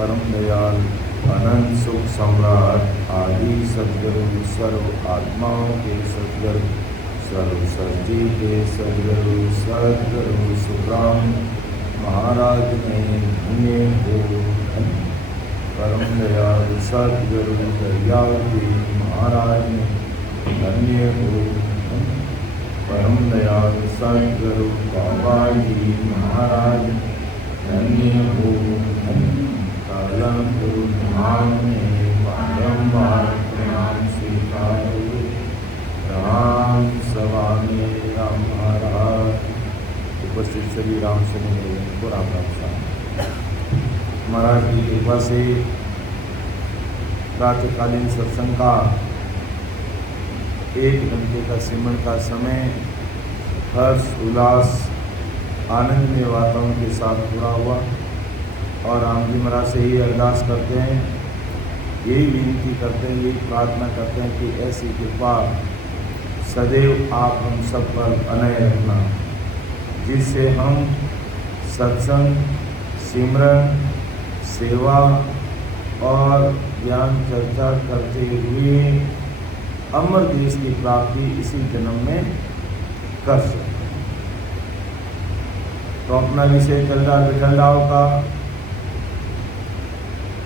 परम दयाल अनंत सुख सम्राट आदि सदगुरु सर्व आत्माओं के सदगुरु सर्व सृष्टि के सदगुरु सदगुरु सुखराम महाराज ने धन्य हो। परम दयाल सदगुरु दयाल महाराज ने धन्य हो। परम दयाल सदगुरु बाबा जी महाराज धन्य हो। कालम गुरु ने बारंबार प्रणाम स्वीकारो। राम स्वामी राम महाराज। उपस्थित सभी राम समूह को राम राम साहब महाराज की कृपा से प्रातःकालीन सत्संग का 1 घंटे का सिमरन का समय हर्ष उल्लास आनंदमय वातावरण के साथ पूरा हुआ। और राम जी महाराज से ही अरदास करते हैं, यही विनती करते हैं, यही प्रार्थना करते हैं कि ऐसी कृपा सदैव आप हम सब पर बनाए रखना, जिससे हम सत्संग, सिमरन, सेवा और ज्ञान चर्चा करते हुए अमर देश की प्राप्ति इसी जन्म में कर सकें। तो अपना विषय चल रहा विठल राव का।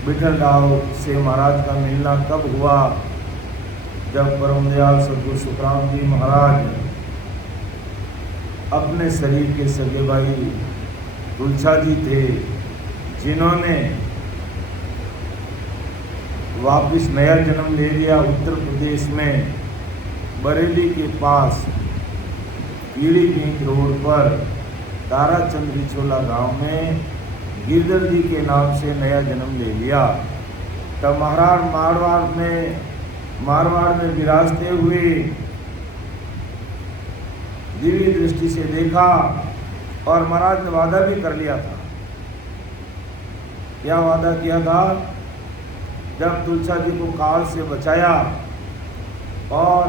विठल राव से महाराज का मिलना कब हुआ? जब परम दयाल सदगुरु सुखराम जी महाराज अपने शरीर के सगे भाई तुलसा जी थे, जिन्होंने वापिस नया जन्म ले लिया उत्तर प्रदेश में बरेली के पास पीलीभीत रोड पर ताराचंद रिछोला गांव में गिरधर जी के नाम से नया जन्म ले लिया। तब महाराज मारवाड़ में विराजते हुए दिव्य दृष्टि से देखा और महाराज ने वादा भी कर लिया था। क्या वादा किया था? जब तुलसा जी को काल से बचाया और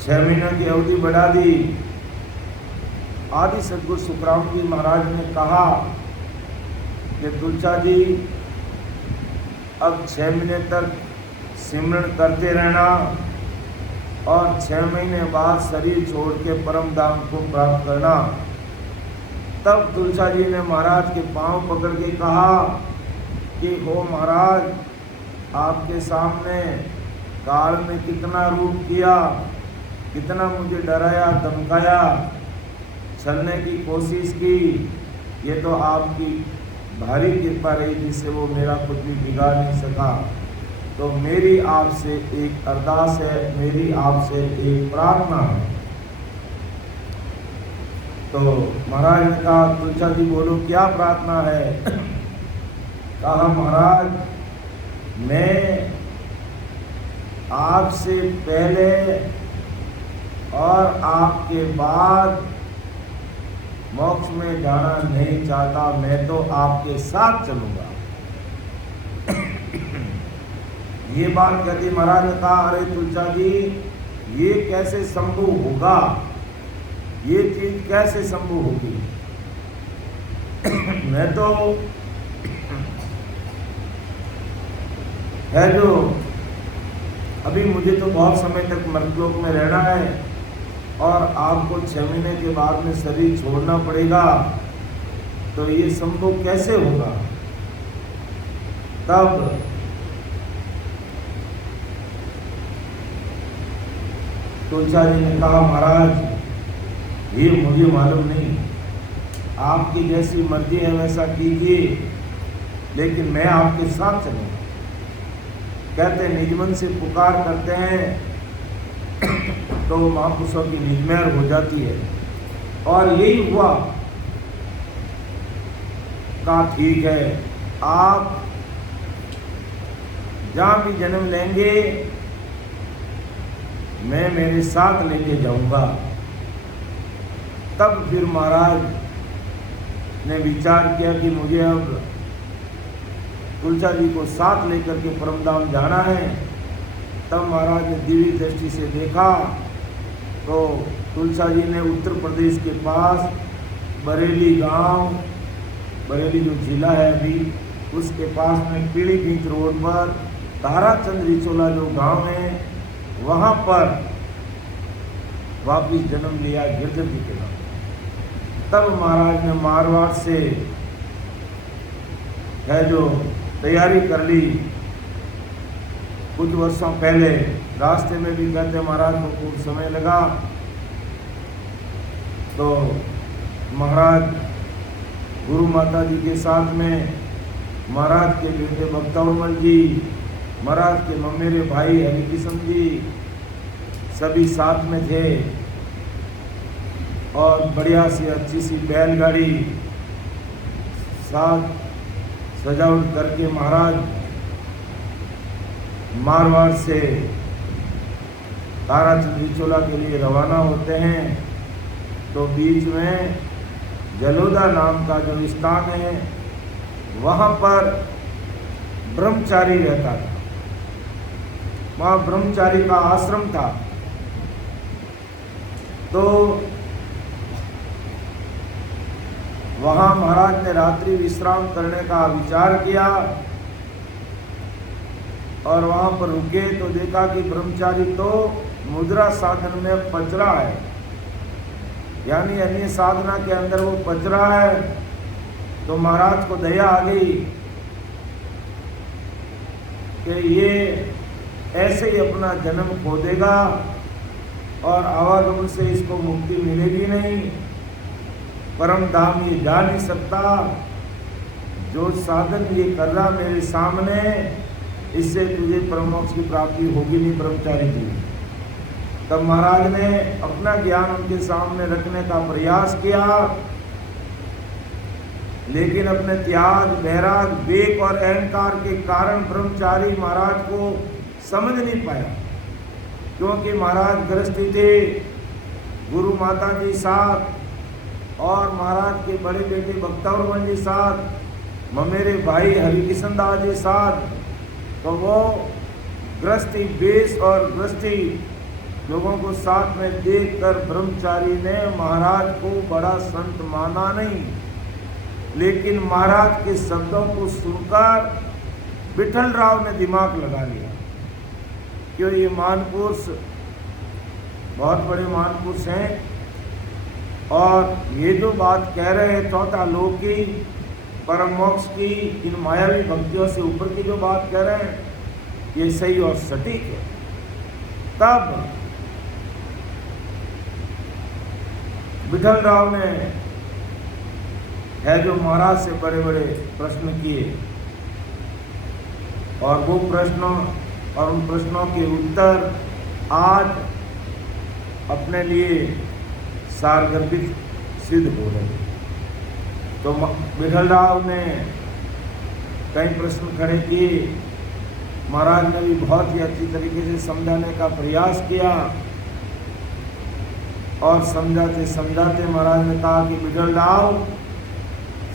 6 महीनों की अवधि बढ़ा दी, आदि सदगुरु सुखराम जी महाराज ने कहा कि तुलसा जी अब 6 महीने तक सिमरन करते रहना और 6 महीने बाद शरीर छोड़ के परम धाम को प्राप्त करना। तब तुलसा जी ने महाराज के पांव पकड़ के कहा कि हो महाराज, आपके सामने काल ने कितना रूप किया, कितना मुझे डराया, धमकाया, छलने की कोशिश की, ये तो आपकी भारी कृपा रही जिससे वो मेरा कुछ भी बिगाड़ नहीं सका। तो मेरी आपसे एक अरदास है, मेरी आपसे एक प्रार्थना है। तो महाराज ने कहा, तुलसा जी बोलो क्या प्रार्थना है? कहा महाराज, मैं आपसे पहले और आपके बाद मोक्ष में जाना नहीं चाहता, मैं तो आपके साथ चलूंगा। ये बात कहती महाराज ने कहा, अरे तुलसा जी, ये कैसे संभव होगा? ये चीज कैसे संभव होगी? मैं तो है जो अभी मुझे तो बहुत समय तक मर्तलोक में रहना है और आपको 6 महीने के बाद में शरीर छोड़ना पड़ेगा, तो ये संभव कैसे होगा? तब तुलसा जी ने कहा, महाराज ये मुझे मालूम नहीं, आपकी जैसी मर्जी है वैसा कीजिए, लेकिन मैं आपके साथ चलूंगा। कहते निज मन से पुकार करते हैं तो महापुरुषों की निजमेर हो जाती है। और यही हुआ। कहा ठीक है, आप जहाँ भी जन्म लेंगे मैं मेरे साथ लेके जाऊंगा। तब फिर महाराज ने विचार किया कि मुझे अब तुलसा जी को साथ लेकर के परमधाम जाना है। तब महाराज ने दिव्य दृष्टि से देखा तो तुलसा जी ने उत्तर प्रदेश के पास बरेली गांव बरेली जो जिला है अभी, उसके पास में पीलीभीत रोड पर ताराचंद रिचोला जो गांव है, वहाँ पर वापिस जन्म लिया गिरधर जी के नाम। तब महाराज ने मारवाड़ से है जो तैयारी कर ली कुछ वर्षों पहले। रास्ते में भी कहते महाराज को खूब समय लगा, तो महाराज गुरु माता जी के साथ में महाराज के बेटे भक्तवर्मल जी, महाराज के ममेरे भाई हरिकिशन जी सभी साथ में थे, और बढ़िया सी अच्छी सी बैलगाड़ी साथ सजावट करके महाराज मारवाड़ से ताराचंद रिचोला के लिए रवाना होते हैं। तो बीच में जलोदा नाम का जो स्थान है, वहाँ पर ब्रह्मचारी रहता था, वहाँ ब्रह्मचारी का आश्रम था। तो वहाँ महाराज ने रात्रि विश्राम करने का विचार किया और वहाँ पर रुके तो देखा कि ब्रह्मचारी तो मुद्रा साधन में पच रहा है, यानी अन्य साधना के अंदर वो पच रहा है। तो महाराज को दया आ गई कि ये ऐसे ही अपना जन्म खो देगा और आवागमन से इसको मुक्ति मिलेगी नहीं, परम धाम ये जा नहीं सकता। जो साधन ये कर रहा मेरे सामने, इससे तुझे परम मोक्ष की प्राप्ति होगी नहीं ब्रह्मचारी जी। तब महाराज ने अपना ज्ञान उनके सामने रखने का प्रयास किया, लेकिन अपने त्याग, वैराग, विवेक और अहंकार के कारण ब्रह्मचारी महाराज को समझ नहीं पाया, क्योंकि महाराज गृहस्थी थे, गुरु माता जी साथ और महाराज के बड़े बेटे भक्तवर्मल जी साथ, ममेरे भाई हरिकिशन दास जी साथ। तो वो गृहस्थी वेश और गृहस्थी लोगों को साथ में देखकर ब्रह्मचारी ने महाराज को बड़ा संत माना नहीं, लेकिन महाराज के शब्दों को सुनकर विठल राव ने दिमाग लगा लिया, क्यों ये महापुरुष बहुत बड़े महापुरुष हैं और ये जो बात कह रहे हैं चौथा लोक की, परम मोक्ष की, इन मायावी भक्तियों से ऊपर की जो बात कह रहे हैं, ये सही और सटीक है। तब विठल राव ने है जो महाराज से बड़े बड़े प्रश्न किए, और वो प्रश्नों और उन प्रश्नों के उत्तर आज अपने लिए सारगर्भित सिद्ध हो रहे। तो विठल राव ने कई प्रश्न खड़े किए, महाराज ने भी बहुत ही अच्छी तरीके से समझाने का प्रयास किया, और समझाते समझाते महाराज ने कहा कि विठल राव,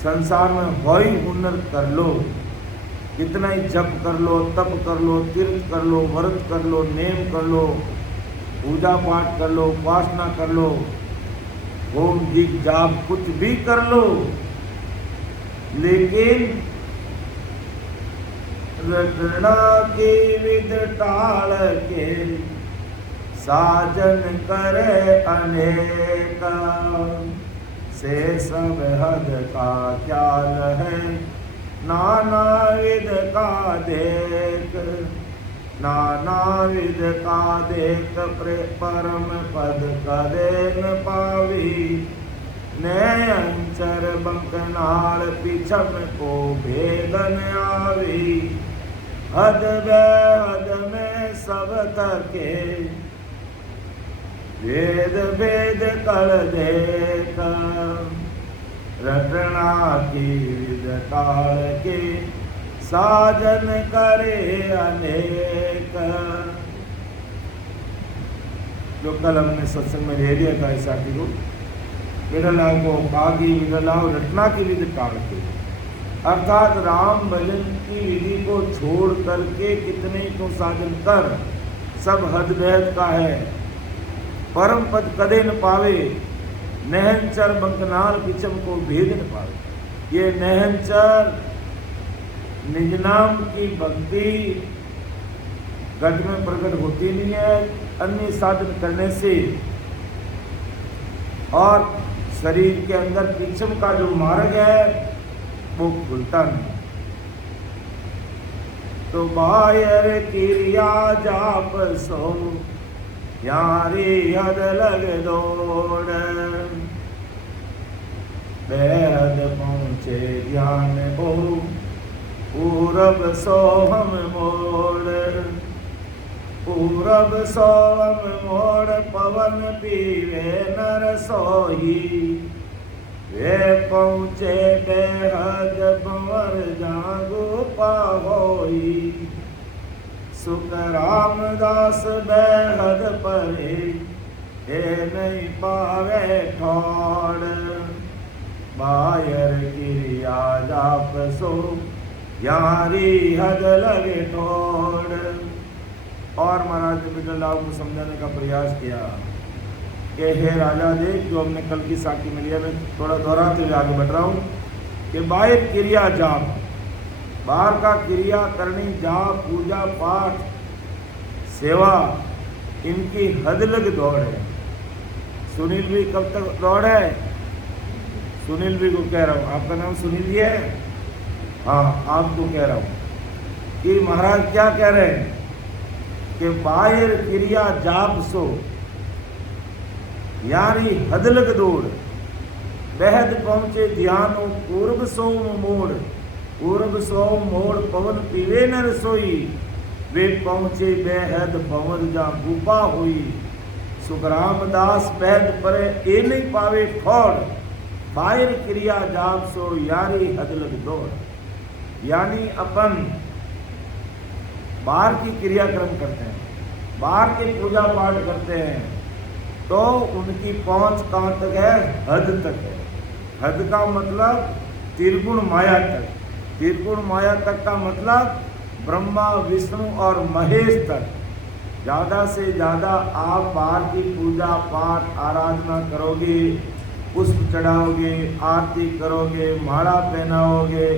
संसार में हो ही हुनर कर लो, कितना ही जप कर लो, तप कर लो, तीर्थ कर लो, व्रत कर लो, नेम कर लो, पूजा पाठ कर लो, उपासना कर लो, होम दीप जाप कुछ भी कर लो, लेकिन रटना की विध टाल के साजन करे अनेक, से सब हद का ख्याल है नाना विध का देख, नाना विध का देख परम पद कदे न पावी, नयंचर बंकनाल पिछम को भेदन आवी, हद बेहद में सब तके वेद वेद कर देख, रटना की विध काल के साजन करे अनेक। जो कल हमने सत्संग में ले लिया था इस साथी को, विठलाव को बागी विठलाव रटना की विधि टाल के, अर्थात राम भजन की विधि को छोड़ करके कितने तो साधन कर, सब हद बेहद का है, परम पद कदे न पावे, नहनचर बंकनाल पिछम को भेद न पावे। ये नहनचर निज नाम की भक्ति घट में प्रकट होती नहीं है अन्य साधन करने से, और शरीर के अंदर पिछम का जो मार्ग है वो खुलता नहीं। तो बायर क्रिया जाप सो यारी हद लग दौड़, बेहद पहुँचे ध्यान हो पूरब सो हम मोड़, पूरब सो हम मोड़ पवन पीवे नर सोई, वे पहुँचे बेहद भंवर जागो पाहोई, सुख रामदास बेहद परे हे नहीं पावे ठोड़, बायर क्रिया जाप सो यारी हद लगे ठोड़। और महाराज ने बिटललाल को समझाने का प्रयास किया कि हे राजा देख, जो हमने कल की साखी में लिया, मैं थोड़ा दोहराते हुए आगे बढ़ रहा हूँ कि बाहर क्रिया जाप, बाहर का क्रिया करनी, जाप पूजा पाठ सेवा, इनकी हद लग दौड़ है। सुनील भी कब तक दौड़ है? सुनील भी को कह रहा हूँ, आपका नाम सुनील ही है? हाँ, आपको कह रहा हूँ कि महाराज क्या कह रहे हैं कि बाहर क्रिया जाप सो यानी हद लग दौड़, बेहद पहुँचे ध्यान पूर्व सोम मोड़, पूर्व सोम मोड़ पवन पीवे न रसोई, वे पहुँचे बेहद भंवर जा गुफा हुई, सुखरामदास बेहद परे ए नहीं पावे ठोड़, बाहर क्रिया जाप सो यारी हद लग दौड़। यानी अपन बाहर की क्रियाक्रम करते हैं, बाहर के पूजा पाठ करते हैं, तो उनकी पहुंच कहाँ तक है? हद तक है। हद का मतलब त्रिगुण माया तक, त्रिगुण माया तक का मतलब ब्रह्मा विष्णु और महेश तक। ज़्यादा से ज़्यादा आप बाहर की पूजा पाठ आराधना करोगे, पुष्प चढ़ाओगे, आरती करोगे, माला पहनाओगे,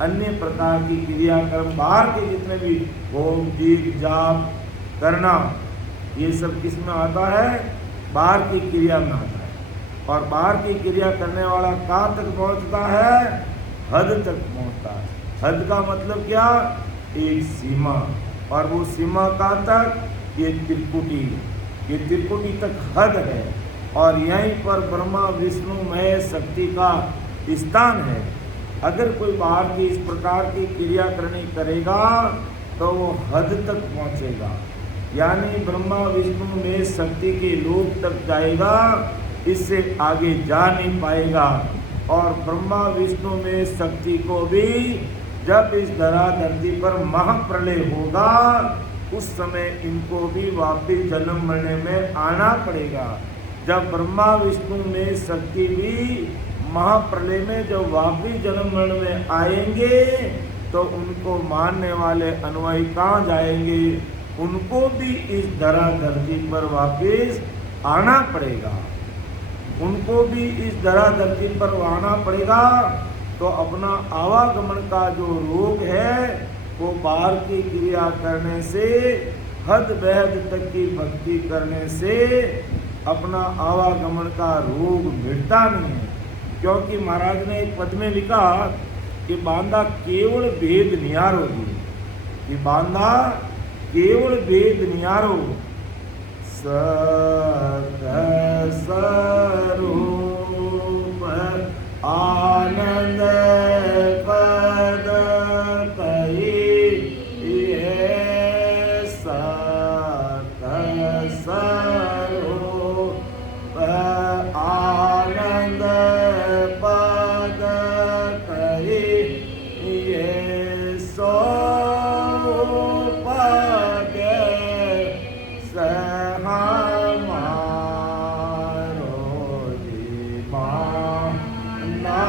अन्य प्रकार की क्रियाक्रम बाहर के जितने भी होम दीप जाप करना, ये सब किस में आता है? बाहर की क्रिया में आता है। और बाहर की क्रिया करने वाला कहाँ तक पहुँचता है? हद तक पहुँचता है। हद का मतलब क्या? एक सीमा, और वो सीमा कहाँ तक? ये त्रिपुटी, ये त्रिपुटी तक हद है, और यहीं पर ब्रह्मा विष्णु महेश शक्ति का स्थान है। अगर कोई बाहर की इस प्रकार की क्रिया करनी करेगा तो वो हद तक पहुँचेगा, यानी ब्रह्मा विष्णु में शक्ति के लोक तक जाएगा, इससे आगे जा नहीं पाएगा। और ब्रह्मा विष्णु में शक्ति को भी जब इस धरा धरती पर महाप्रलय होगा, उस समय इनको भी वापिस जन्म मरने में आना पड़ेगा। जब ब्रह्मा विष्णु में शक्ति भी महाप्रलय में जब वापिस जन्म मरण में आएंगे, तो उनको मानने वाले अनुयायी कहाँ जाएंगे? उनको भी इस धरा धरती पर वापिस आना पड़ेगा, उनको भी इस धरा धरती पर आना पड़ेगा। तो अपना आवागमन का जो रोग है वो बाहर की क्रिया करने से, हद बेहद तक की भक्ति करने से अपना आवागमन का रोग मिटता नहीं है। क्योंकि महाराज ने एक पद में लिखा कि बांधा केवल भेद नियारो जी, कि बांधा केवल भेद नियारो, सत स्वरूप आनंद पद कही, सत स्वरूप आनंद पद कही, सो पद हमारो जीवाना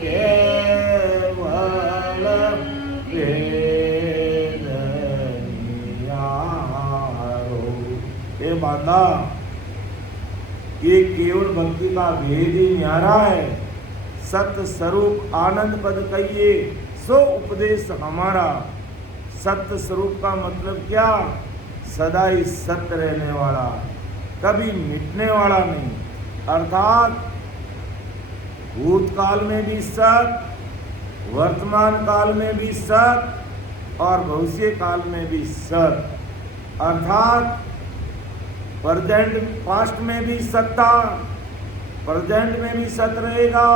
केवल वेद नियारो। ये बांधा, ये केवल भक्ति का भेद ही न्यारा है, सत्य स्वरूप आनंद पद कहिए सो उपदेश हमारा। सत्य स्वरूप का मतलब क्या? सदा ही सत्य रहने वाला, कभी मिटने वाला नहीं। अर्थात भूतकाल में भी सत्य, वर्तमान काल में भी सत्य और भविष्य काल में भी सत्य। अर्थात प्रेजेंट पास्ट में भी सत्ता, प्रेजेंट में भी सत्य रहेगा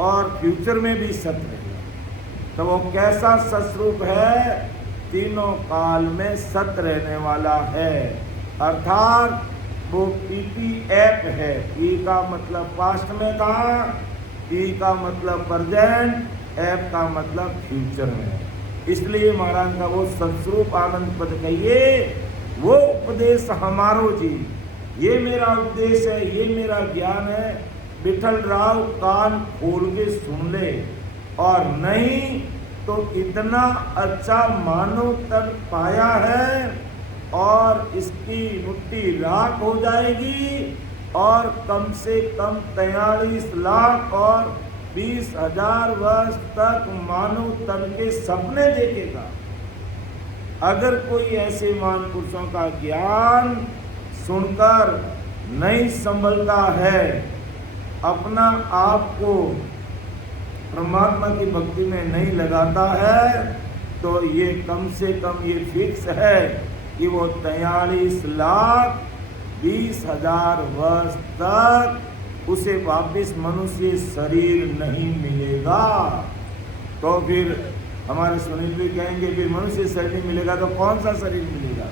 और फ्यूचर में भी सत्य रहेगा। तो वो कैसा सत्स्वरूप है? तीनों काल में सत्य रहने वाला है। अर्थात वो PPF है। P का मतलब पास्ट में था, P का मतलब प्रेजेंट, F का मतलब फ्यूचर में। इसलिए महाराज का वो सत्स्वरूप आनंद पद कहिए वो उपदेश हमारो जी। ये मेरा उपदेश है, ये मेरा ज्ञान है। विठल राव कान खोल के सुन ले, और नहीं तो इतना अच्छा मानव तन पाया है और इसकी मुट्ठी राख हो जाएगी और कम से कम 43 लाख और 20,000 वर्ष तक मानव तन के सपने देखेगा। अगर कोई ऐसे महापुरुषों का ज्ञान सुनकर नहीं संभलता है, अपना आप को परमात्मा की भक्ति में नहीं लगाता है, तो ये कम से कम ये फिक्स है कि वो 43 लाख 20,000 वर्ष तक उसे वापिस मनुष्य शरीर नहीं मिलेगा। तो फिर हमारे सुनील भी कहेंगे फिर मनुष्य शरीर नहीं मिलेगा तो कौन सा शरीर मिलेगा?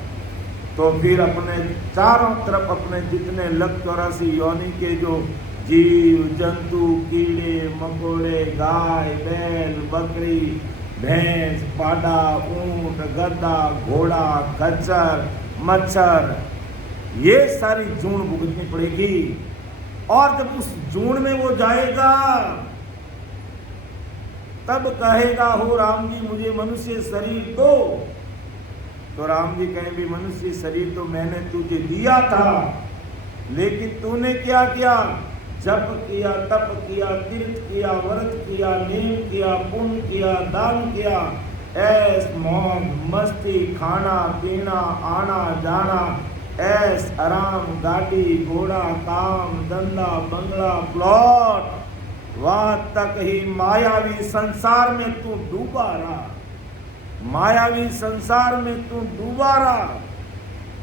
तो फिर अपने चारों तरफ अपने जितने 184 योनि के जो जीव जंतु, कीड़े मकोड़े, गाय बैल बकरी भैंस पाडा ऊंट गधा घोड़ा खच्चर मच्छर, ये सारी जून भुगतनी पड़ेगी। और जब उस जून में वो जाएगा तब कहेगा हो राम जी मुझे मनुष्य शरीर दो। तो राम जी कहेंगे मनुष्य शरीर तो मैंने तुझे दिया था, लेकिन तूने क्या किया? जप किया, तप किया, तीर्थ किया, व्रत किया, नेम किया, पुण्य किया, दान किया, ऐस मौज मस्ती, खाना पीना, आना जाना, ऐस आराम, गाड़ी घोड़ा, काम धंधा, बंगला प्लॉट, वहां तक ही मायावी संसार में तू डूबा रहा, मायावी संसार में तू डूबा रहा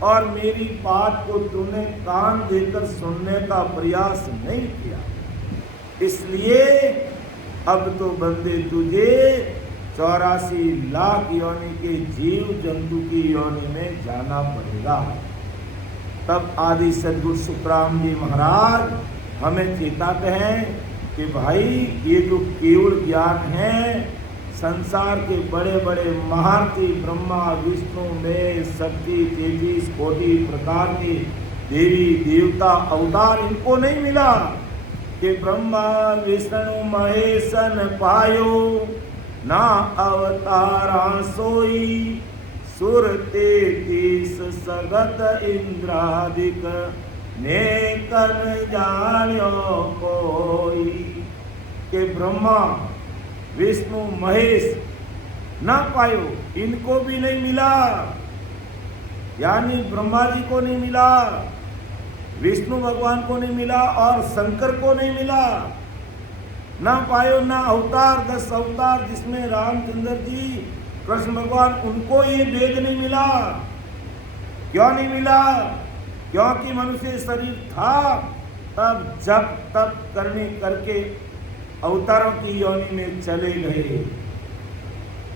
और मेरी बात को तूने कान देकर सुनने का प्रयास नहीं किया। इसलिए अब तो बंदे तुझे 84 लाख योनि के जीव जंतु की योनि में जाना पड़ेगा। तब आदि सदगुरु सुखराम जी महाराज हमें चेताते हैं कि भाई ये जो केवल ज्ञान है, संसार के बड़े बड़े महारथी ब्रह्मा विष्णु में शक्ति 33 कोटि प्रकार के देवी देवता अवतार इनको नहीं मिला कि ब्रह्मा विष्णु महेश न पायो ना अवतारा सोई, सुर 33 सगत इंद्रादिक ने कर जान्यो कोई। के ब्रह्मा विष्णु महेश ना पायो, इनको भी नहीं मिला, यानी ब्रह्मा जी को नहीं मिला, विष्णु भगवान को नहीं मिला और शंकर को नहीं मिला। ना पायो ना अवतार 10 अवतार जिसमें रामचंद्र जी कृष्ण भगवान, उनको ये वेद नहीं मिला। क्यों नहीं मिला? क्योंकि मनुष्य शरीर था तब जब तब करने करके अवतारों की योनि में चले गए।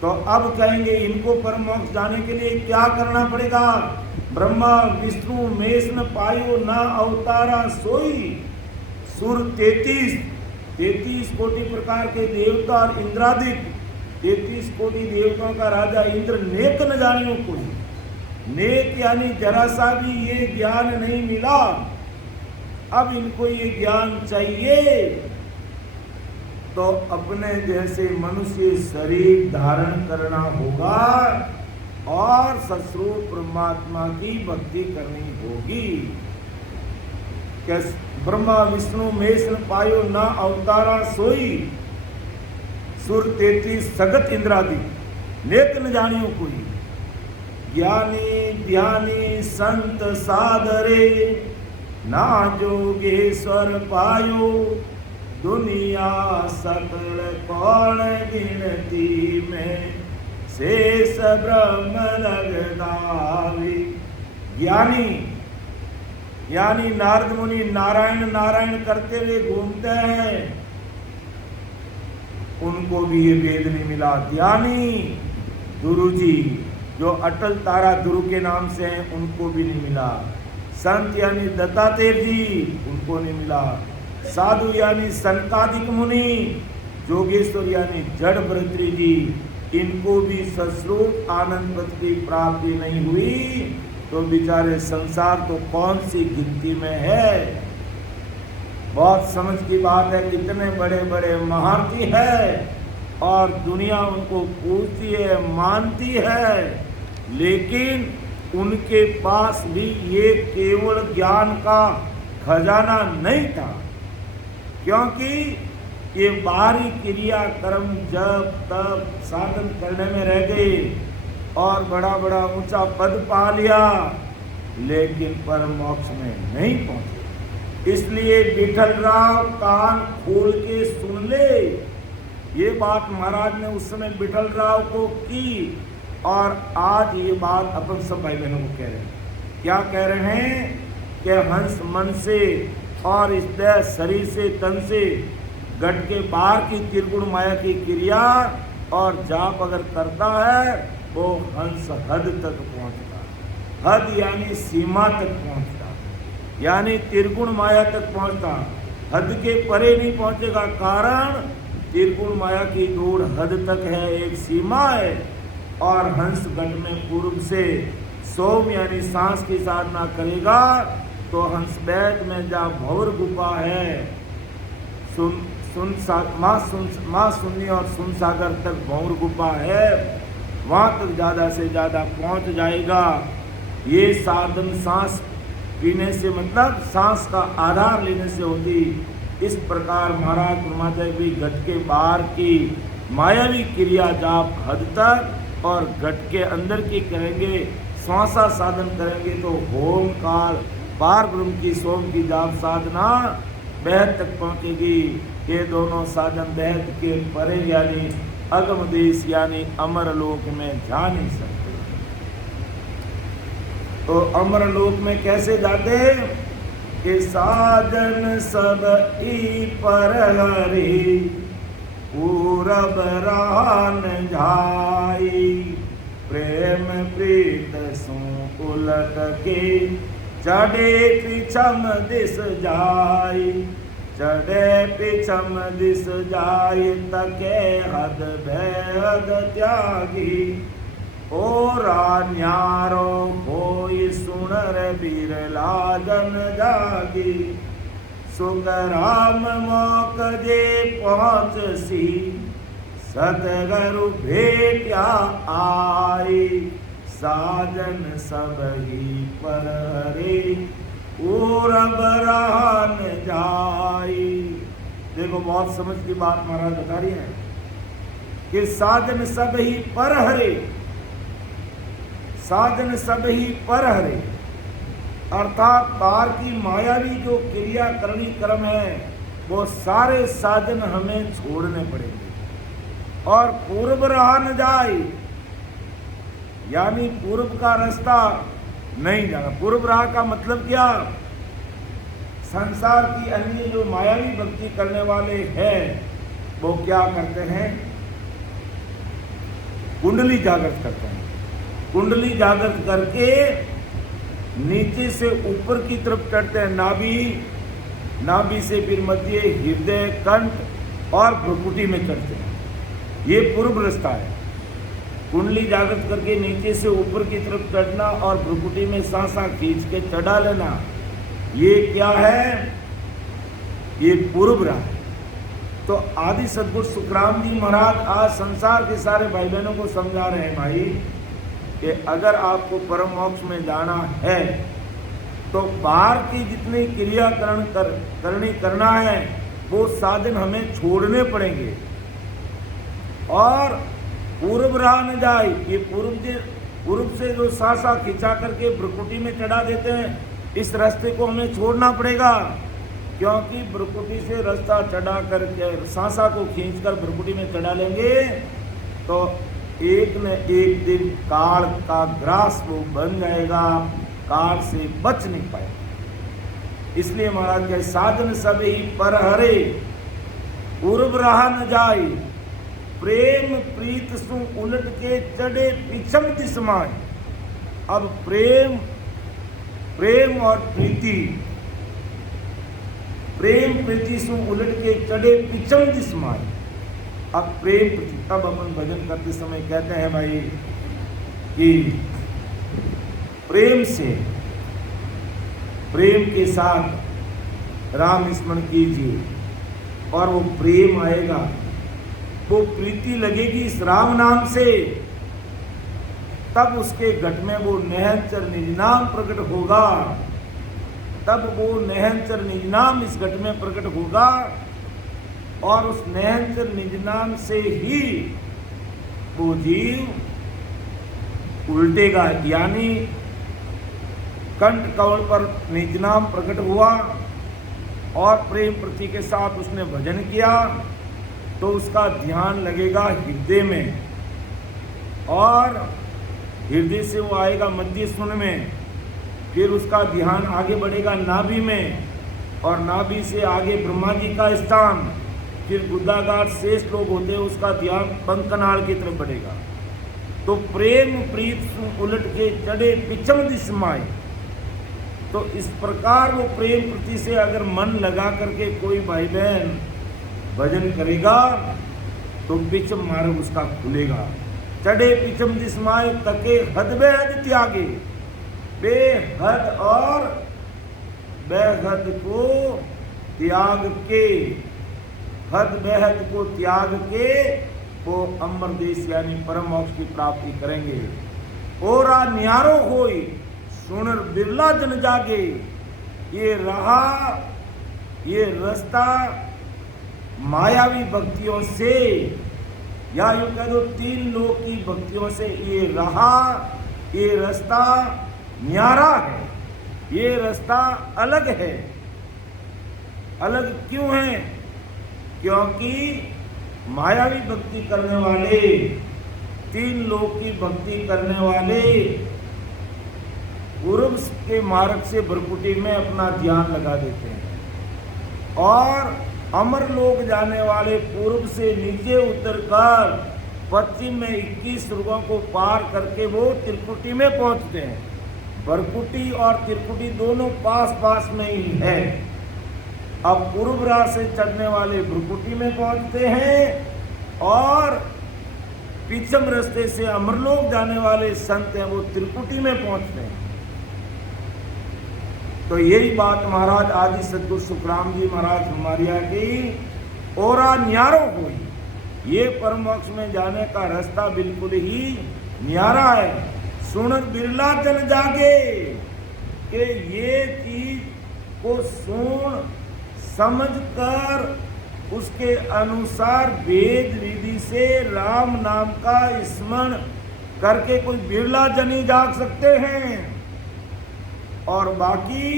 तो अब कहेंगे इनको परम मोक्ष जाने के लिए क्या करना पड़ेगा? ब्रह्मा विष्णु महेश न पायो ना अवतारा सोई, सुर 33 कोटि प्रकार के देवता और इंद्रादिक 33 कोटि देवताओं का राजा इंद्र नेक न जानियो कोई। नेक यानी जरा सा भी ये ज्ञान नहीं मिला, अब इनको ये ज्ञान चाहिए तो अपने जैसे मनुष्य शरीर धारण करना होगा और सस्वरूप परमात्मा की भक्ति करनी होगी। कि ब्रह्मा विष्णु महेश न पायो ना अवतारा सोई, सुर 33 सगत इंद्रादि नेक न जानियो कोई। ज्ञानी ध्यानी संत सादरे, ना जोगेश्वर पायो, दुनिया सकल कौन गिनती में, शेष ब्रह्म लगदावी। ज्ञानी यानी नारद मुनि नारायण नारायण करते हुए घूमते हैं, उनको भी ये वेद नहीं मिला। ध्यानी गुरु जी जो अटल तारा गुरु के नाम से हैं, उनको भी नहीं मिला। संत यानी दत्तात्रेय जी, उनको नहीं मिला। साधु यानी सनकादिक मुनि, जोगेश्वर यानी जड़ भरतरी जी, इनको भी सस्वरूप आनंद पद की प्राप्ति नहीं हुई, तो बेचारे संसार तो कौन सी गिनती में है। बहुत समझ की बात है, कितने बड़े बड़े महारथी है और दुनिया उनको पूजती है, मानती है, लेकिन उनके पास भी ये केवल ज्ञान का खजाना नहीं था, क्योंकि ये बाहरी क्रिया कर्म जप तप साधन करने में रह गए और बड़ा बड़ा ऊंचा पद पा लिया, लेकिन परम मोक्ष में नहीं पहुंचे। इसलिए विठल राव कान खोल के सुन ले, ये बात महाराज ने उस समय विठल राव को की और आज ये बात अपन सब भाई बहनों को कह रहे हैं। क्या कह रहे हैं कि हंस मन से और इस शरीर से तन से घट के बाहर की त्रिगुण माया की क्रिया और जाप अगर करता है, वो हंस हद तक पहुंचता। हद यानी सीमा तक पहुंचता, यानी त्रिगुण माया तक पहुंचता। हद के परे नहीं पहुंचेगा, कारण त्रिगुण माया की दौड़ हद तक है, एक सीमा है। और हंस घट में पूर्व से सोम यानी सांस की साधना करेगा तो हंस बैठ में जहाँ भौर गुफा है, माँ सुन्नी और सुन सागर तक भौर गुफा है, वहाँ तक ज़्यादा से ज़्यादा पहुँच जाएगा। ये साधन सांस पीने से, मतलब सांस का आधार लेने से होती। इस प्रकार महाराज परमात्मा भी घट के बाहर की मायावी क्रिया जाप हद तक और घट के अंदर की करेंगे, श्वासा साधन करेंगे तो होम काल पार ब्रह्म की सोम की जाप साधना बेहद तक पहुँचेगी। ये दोनों साधन बेहद के परे यानी अगम देश यानी अमर लोक में जा नहीं सकते। तो अमर लोक में कैसे जाते? कि साजन सब ई पर हरि, पूरब रान जाई, प्रेम प्रीत सु उलट के, चढ़े पिछम दिस जाई, चढ़े पिछम दिस जाई, तके हद भेद त्यागी, ओरा न्यारो होई सुनर बिरला जन जागी, सुख राम मोक जे पहुँच सी, सतगुरु भेट्या आई, साजन सब ही पर हरे, पूरब रान जाई। देखो बहुत समझ की बात महाराज बता रही है कि साजन सब ही पर हरे, साजन सब ही पर हरे, अर्थात बाहर की मायावी जो क्रिया करनी कर्म है वो सारे साधन हमें छोड़ने पड़ेंगे और पूर्व राह न जाए, यानी पूर्व का रास्ता नहीं जाना। पूर्व राह का मतलब क्या? संसार की अन्य जो मायावी भक्ति करने वाले हैं वो क्या करते हैं? कुंडली जागृत करते हैं। कुंडली जागृत करके नीचे से ऊपर की तरफ चढ़ते हैं, नाभि से फिर मध्य, हृदय, कंठ और भ्रुकुटी में चढ़ते हैं। ये पूर्व रास्ता है। कुंडली जागृत करके नीचे से ऊपर की तरफ चढ़ना और भ्रुकुटी में सांसा खींच के चढ़ा लेना, ये क्या है? ये पूर्व राह। तो आदि सदगुरु सुखराम जी महाराज आज संसार के सारे भाई बहनों को समझा रहे हैं भाई कि अगर आपको परम मोक्ष में जाना है तो बाहर की जितनी क्रियाकरण करना है वो साधन हमें छोड़ने पड़ेंगे। और पूर्व राह न जाए, ये पूर्व से जो सासा खिंचा करके भ्रुकुटी में चढ़ा देते हैं, इस रास्ते को हमें छोड़ना पड़ेगा। क्योंकि भ्रुकुटी से रास्ता चढ़ा करके सासा को खींचकर भ्रुकुटी में चढ़ा लेंगे तो एक न एक दिन काल का ग्रास वो बन जाएगा, काल से बच नहीं पाएगा। इसलिए महाराज के साधन सब ही पर हरे, पूर्व राह न जाए, प्रेम प्रीत सु उलट के चढ़े पिछम दिशमाए। अब प्रेम और प्रीति सु उलट के चढ़े पिछम दिशमाए। अब प्रेम प्रीति, तब अपन भजन करते समय कहते हैं भाई कि प्रेम के साथ राम स्मरण कीजिए और वो प्रेम आएगा, वो प्रीति लगेगी इस राम नाम से, तब उसके घट में वो नहंचर निज नाम प्रकट होगा। तब वो नहंचर निज नाम इस घट में प्रकट होगा और उस नहंचर निज नाम से ही वो जीव उल्टेगा। यानी कंठ कवल पर निज नाम प्रकट हुआ और प्रेम प्रति के साथ उसने भजन किया तो उसका ध्यान लगेगा हृदय में और हृदय से वो आएगा मध्य सुन में, फिर उसका ध्यान आगे बढ़ेगा नाभि में और नाभि से आगे ब्रह्मा जी का स्थान, फिर गुदागार शेष लोग होते हैं उसका ध्यान पंकनाल की तरफ बढ़ेगा। तो प्रेम प्रीत उलट के चढ़े पिछम दिशमाए। तो इस प्रकार वो प्रेम प्रति से अगर मन लगा करके कोई भाई बहन भजन करेगा तो पिछम मार्ग उसका खुलेगा। चढ़े पिछम दिशमाए तके हद बेहद त्यागे, बेहद और बेहद को त्याग के, हद बेहद को त्याग के वो अमर देश यानी परम मोक्ष की प्राप्ति करेंगे। ओरा न्यारो होई सुनर बिरला जन जागे। ये रास्ता मायावी भक्तियों से या यूं कह दो तीन लोक की भक्तियों से ये रास्ता न्यारा है, ये रास्ता अलग है। अलग क्यों है? क्योंकि मायावी भक्ति करने वाले, तीन लोक की भक्ति करने वाले पूर्व के मार्ग से भ्रुकुटी में अपना ध्यान लगा देते हैं और अमर लोक जाने वाले पूर्व से नीचे उतरकर पश्चिम में 21 युगों को पार करके वो त्रिकुटी में पहुंचते हैं। भ्रुकुटी और त्रिकुटी दोनों पास पास में ही है। अब पूर्व राह से चढ़ने वाले भ्रुकुटी में पहुंचते हैं और पिछम रास्ते से अमरलोक जाने वाले संत हैं वो त्रिकुटी में पहुंचते हैं। तो यही बात महाराज आदि सदगुरु सुखराम जी महाराज हमारिया की ओरा न्यारो हुई। ये परम मोक्ष में जाने का रास्ता बिल्कुल ही न्यारा है। सुनर बिरला जन जागे कि ये चीज को सुन समझ कर उसके अनुसार वेद विधि से राम नाम का स्मरण करके कोई बिरला जन ही जाग सकते हैं और बाकी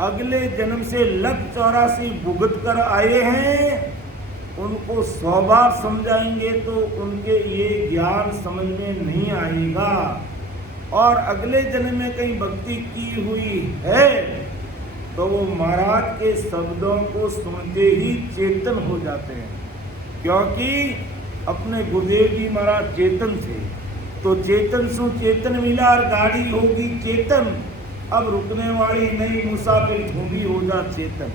अगले जन्म से 184 भुगत कर आए हैं उनको 100 बार समझाएंगे तो उनके ये ज्ञान समझ में नहीं आएगा। और अगले जन्म में कहीं भक्ति की हुई है तो वो महाराज के शब्दों को सुनते ही चेतन हो जाते हैं। क्योंकि अपने गुरुदेव जी महाराज चेतन थे तो चेतन सु चेतन मिला और गाड़ी होगी चेतन। अब रुकने वाली नई मुसाफिर धूमी हो जा चेतन।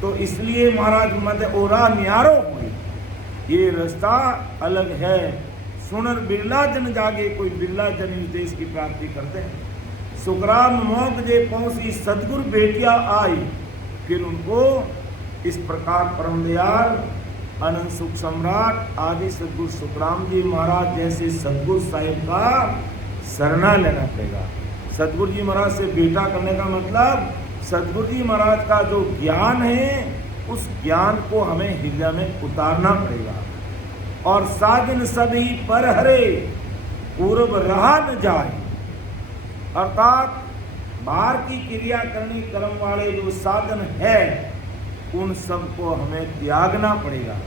तो इसलिए महाराज मत ओरा न्यारो हुई। ये रास्ता अलग है। सुनर बिरला जन जागे, कोई बिरला जन इस देश की प्राप्ति करते हैं। सुखराम मोक जे पहुंची सदगुरु बेटिया आई। फिर उनको इस प्रकार परम दयाल अनंत सुख सम्राट आदि सदगुरु सुखराम जी महाराज जैसे सदगुरु साहिब का शरणा लेना पड़ेगा। सतगुरु जी महाराज से भेंटा करने का मतलब सतगुरु जी महाराज का जो ज्ञान है उस ज्ञान को हमें हृदय में उतारना पड़ेगा। और साधन सभी पर हरे पूर्व रहा न जाए, अर्थात बाहर की क्रिया करने कर्म वाले जो साधन है उन सबको हमें त्यागना पड़ेगा।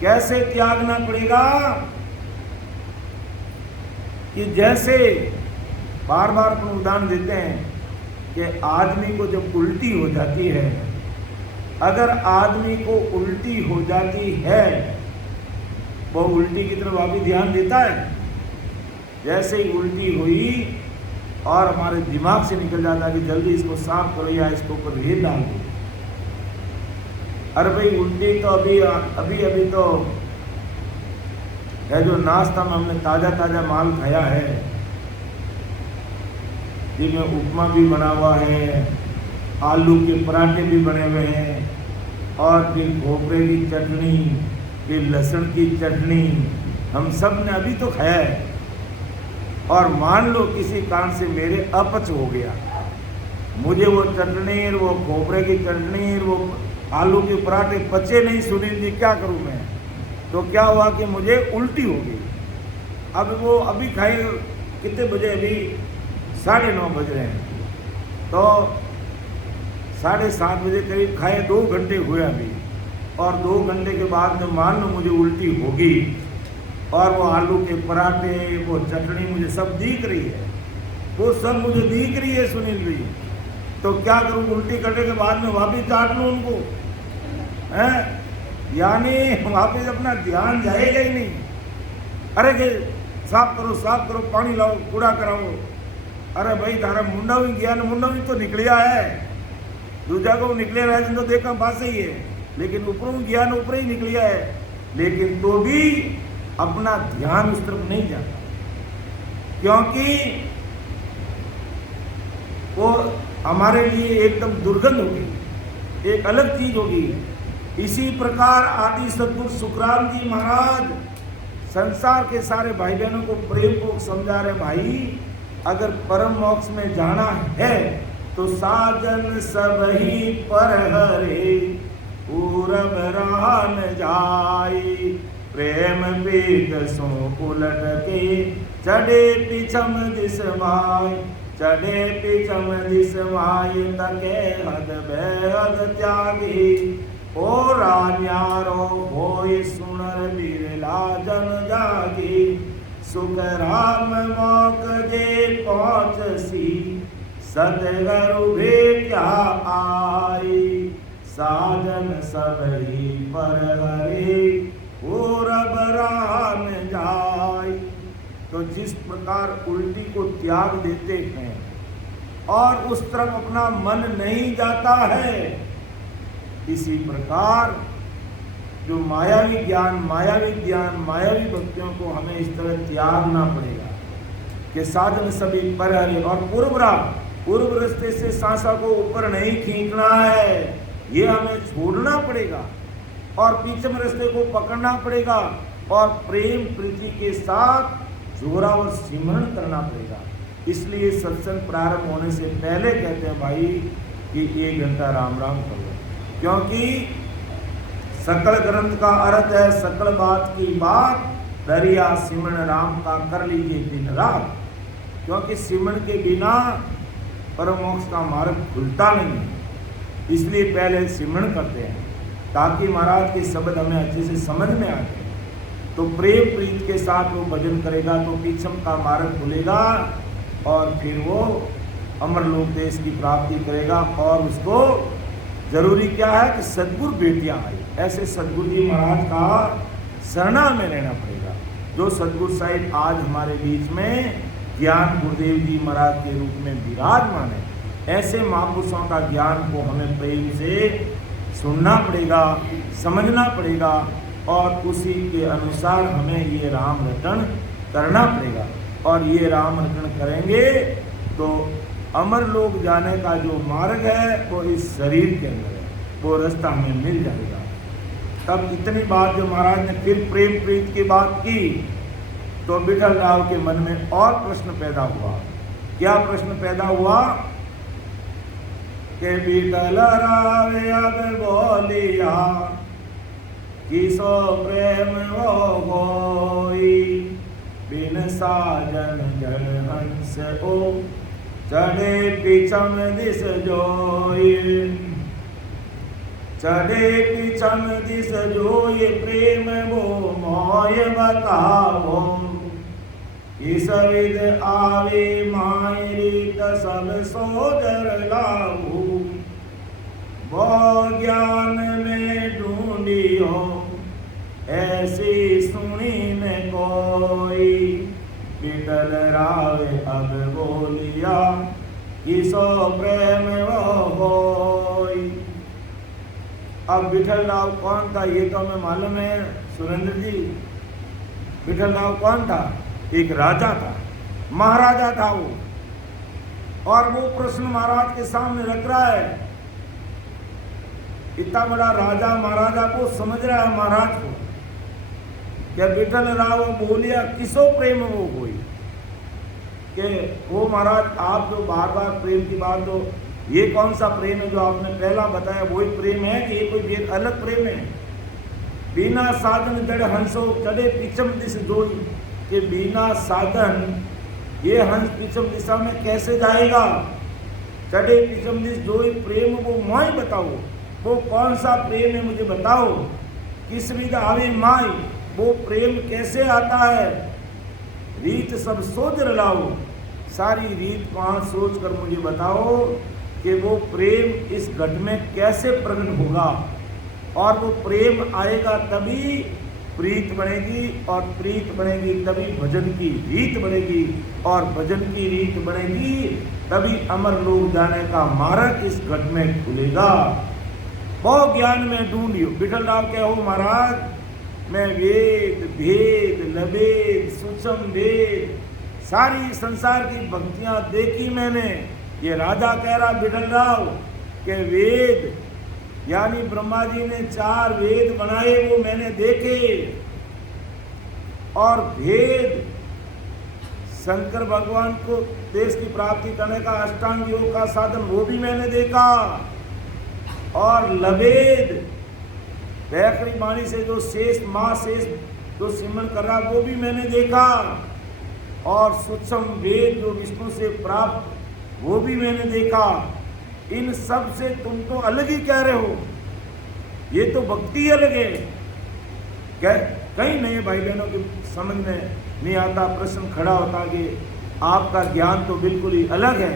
कैसे त्यागना पड़ेगा? कि जैसे बार बार अपन उदाहरण देते हैं कि आदमी को जब उल्टी हो जाती है, अगर आदमी को उल्टी हो जाती है वो उल्टी की तरफ अभी ध्यान देता है। जैसे ही उल्टी हुई और हमारे दिमाग से निकल जाता है कि जल्दी इसको साफ करो या इसको ऊपर रेत डाल दो। अरे भाई उल्टी तो अभी तो है, जो नाश्ता में हमने ताज़ा माल खाया है जिसमें उपमा भी बना हुआ है, आलू के पराठे भी बने हुए हैं, और फिर भोपरे की चटनी, फिर लहसुन की चटनी, हम सब ने अभी तो खाया है। और मान लो किसी कारण से मेरे अपच हो गया, मुझे वो चटनी, वो भोपरे की चटनी, वो आलू के पराठे पचे नहीं, सुनील जी क्या करूं मैं? तो क्या हुआ कि मुझे उल्टी हो गई। अब वो अभी खाए कितने बजे? अभी 9:30 बज रहे हैं, तो 7:30 बजे करीब खाए, 2 घंटे हुए अभी। और 2 घंटे के बाद में मान लो मुझे उल्टी होगी और वो आलू के पराठे, वो चटनी मुझे सब दिख रही है, वो सब मुझे दिख रही है सुनील जी। तो क्या करूं? उल्टी करने के बाद में वापिस चाट लूं उनको, हैं? यानी वापिस अपना ध्यान जाएगा ही नहीं। अरे के साफ करो, पानी लाओ, कूड़ा कराओ। अरे भाई तारा मुंडा भी गया, मुंडा भी तो निकलिया है, दूजा को निकले रहे तो देखा बात सही है, लेकिन ऊपरों गया न ऊपर ही निकलिया है, लेकिन तो भी अपना ध्यान उस तरफ नहीं जाता, क्योंकि वो हमारे लिए एकदम दुर्गंध होगी, एक अलग चीज होगी। इसी प्रकार आदि सद्गुरु सुखराम जी महाराज संसार के सारे भाई बहनों को प्रेम को समझा रहे, भाई अगर परम मोक्ष में जाना है तो साजन सब ही पर हरे पूरब रहा न जाई, प्रेम पीत सो उलट के चढ़े पिछम दिसवाय, चढ़े पिछम दिसवाय तके हद बेहद त्यागी, ओ रान्यारो होय सुनर बिरला जन जागी, सुख राम मोक जे पहुँचसी सतगुरु भेट्या आई, साजन सब ही पर हरे पूरब राम जाय। तो जिस प्रकार उल्टी को त्याग देते हैं और उस तरफ अपना मन नहीं जाता है, इसी प्रकार जो मायावी ज्ञान, मायावी भक्तियों को हमें इस तरह त्यागना पड़ेगा कि साधन सभी पर हरे। और पूर्व रास्ते से सांसा को ऊपर नहीं खींचना है, ये हमें छोड़ना पड़ेगा और पीछे में रास्ते को पकड़ना पड़ेगा और प्रेम प्रीति के साथ जोरावर सिमरन करना पड़ेगा। इसलिए सत्संग प्रारंभ होने से पहले कहते हैं भाई कि 1 घंटा राम राम कर लो, क्योंकि सकल ग्रंथ का अर्थ है सकल बात की बात, दरिया सिमरन राम का कर लीजिए दिन रात, क्योंकि सिमरन के बिना परम मोक्ष का मार्ग खुलता नहीं है। इसलिए पहले सिमरन करते हैं ताकि महाराज के शब्द हमें अच्छे से समझ में आ जाए। तो प्रेम प्रीत के साथ वो भजन करेगा तो पीछम का मार्ग खुलेगा और फिर वो अमरलोक देश की प्राप्ति करेगा। और उसको जरूरी क्या है कि सद्गुरु बेटियां आई, ऐसे सद्गुरु जी महाराज का शरणा में रहना पड़ेगा। जो सद्गुरु साहिब आज हमारे बीच में ज्ञान गुरुदेव जी महाराज के रूप में विराजमान है, ऐसे महापुरुषों का ज्ञान को हमें प्रेम से सुनना पड़ेगा, समझना पड़ेगा और उसी के अनुसार हमें ये राम रटन करना पड़ेगा। और ये राम रटन करेंगे तो अमर लोक जाने का जो मार्ग है वो इस शरीर के अंदर है, वो रास्ता हमें मिल जाएगा। तब इतनी बात जो महाराज ने फिर प्रेम प्रीत की बात की तो विठल राव के मन में और प्रश्न पैदा हुआ क्या प्रश्न पैदा हुआ कि विठल रावे अब बोलिया किसो प्रेम वो होई, बिन साजन जल हंस ओ चढ़े पिछम दिस जोई, चढ़े पिछम दिस जोई प्रेम वो मोय बताओ, इस विध आवे माय रीत सब सोजर लाऊ, वो ज्ञान में ढूंढियो ऐसी सुनी न कोई, विठल रावे अब बोलिया किसो प्रेम वो होई। अब विठल राव कौन था ये तो हमें मालूम है सुरेंद्र जी। विठल राव कौन था? एक राजा था, महाराजा था वो, और वो प्रश्न महाराज के सामने रख रहा है। इतना बड़ा राजा महाराजा को समझ रहा है महाराज को, क्या विठल राव बोलिया किसो प्रेम वो होई, कि वो महाराज आप जो बार बार प्रेम की बात हो, ये कौन सा प्रेम है जो आपने पहला बताया वही प्रेम है कि ये कोई अलग प्रेम है? बिना साधन जड़ हंसो चढ़े पिछम दिस जोई, कि बिना साधन ये हंस पिछम दिशा में कैसे जाएगा? चढ़े पिछम दिस जोई प्रेम वो माई बताओ, वो कौन सा प्रेम है मुझे बताओ। किस विध आवे माई, वो प्रेम कैसे आता है? रीत सब सोच लाओ, सारी रीत वहाँ सोच कर मुझे बताओ कि वो प्रेम इस घट में कैसे प्रकट होगा। और वो प्रेम आएगा तभी प्रीत बनेगी, और प्रीत बनेगी तभी भजन की रीत बनेगी, और भजन की रीत बनेगी तभी अमर लोक जाने का मार्ग इस घट में खुलेगा। बहुत ज्ञान में ढूंढियो। विठल राव क्या हो महाराज, मैं वेद भेद लभेद सूक्ष्म भेद सारी संसार की भक्तियां देखी मैंने। ये राजा कह रहा विठल राव के वेद यानी ब्रह्मा जी ने 4 वेद बनाए वो मैंने देखे, और भेद शंकर भगवान को देश की प्राप्ति करने का अष्टांग योग का साधन वो भी मैंने देखा, और लभेद वैखरी वाणी से जो शेष माँ शेष जो सिमरन कर रहा वो भी मैंने देखा, और सूक्ष्म वेद जो विष्णु से प्राप्त वो भी मैंने देखा। इन सब से तुम तो अलग ही कह रहे हो, ये तो भक्ति अलग है। कहीं नहीं भाई बहनों की समझ में नहीं आता, प्रश्न खड़ा होता कि आपका ज्ञान तो बिल्कुल ही अलग है।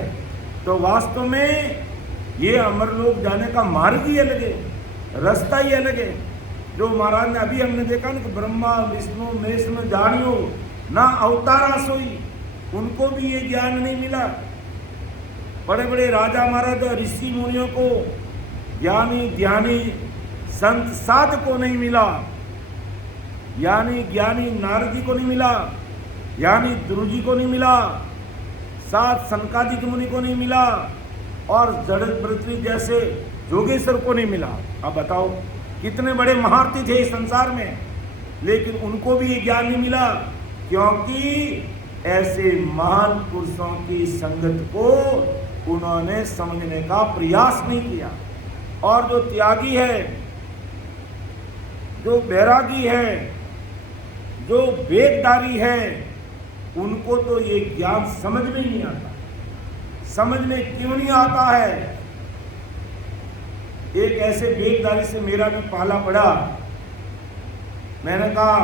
तो वास्तव में ये अमरलोक जाने का मार्ग ही अलग है, रास्ता ही अलग है। जो महाराज ने अभी हमने देखा ना कि ब्रह्मा विष्णु महेश में जानियो ना अवतारा सोई, उनको भी ये ज्ञान नहीं मिला। बड़े बड़े राजा महाराज ऋषि मुनियों को ज्ञानी ज्ञानी संत साध को नहीं मिला, यानी ज्ञानी नारद जी को नहीं मिला, यानी ध्रुव जी को नहीं मिला, साथ सनकादिक मुनि को नहीं मिला, और जड़त पृथ्वी जैसे जोगेश्वर को नहीं मिला। अब बताओ कितने बड़े महारथी थे इस संसार में, लेकिन उनको भी ये ज्ञान नहीं मिला, क्योंकि ऐसे महान पुरुषों की संगत को उन्होंने समझने का प्रयास नहीं किया। और जो त्यागी है, जो बैरागी है, जो वेदधारी है, उनको तो ये ज्ञान समझ में नहीं आता। समझ में क्यों नहीं आता है? एक ऐसे वेदधारी से मेरा भी पाला पड़ा। मैंने कहा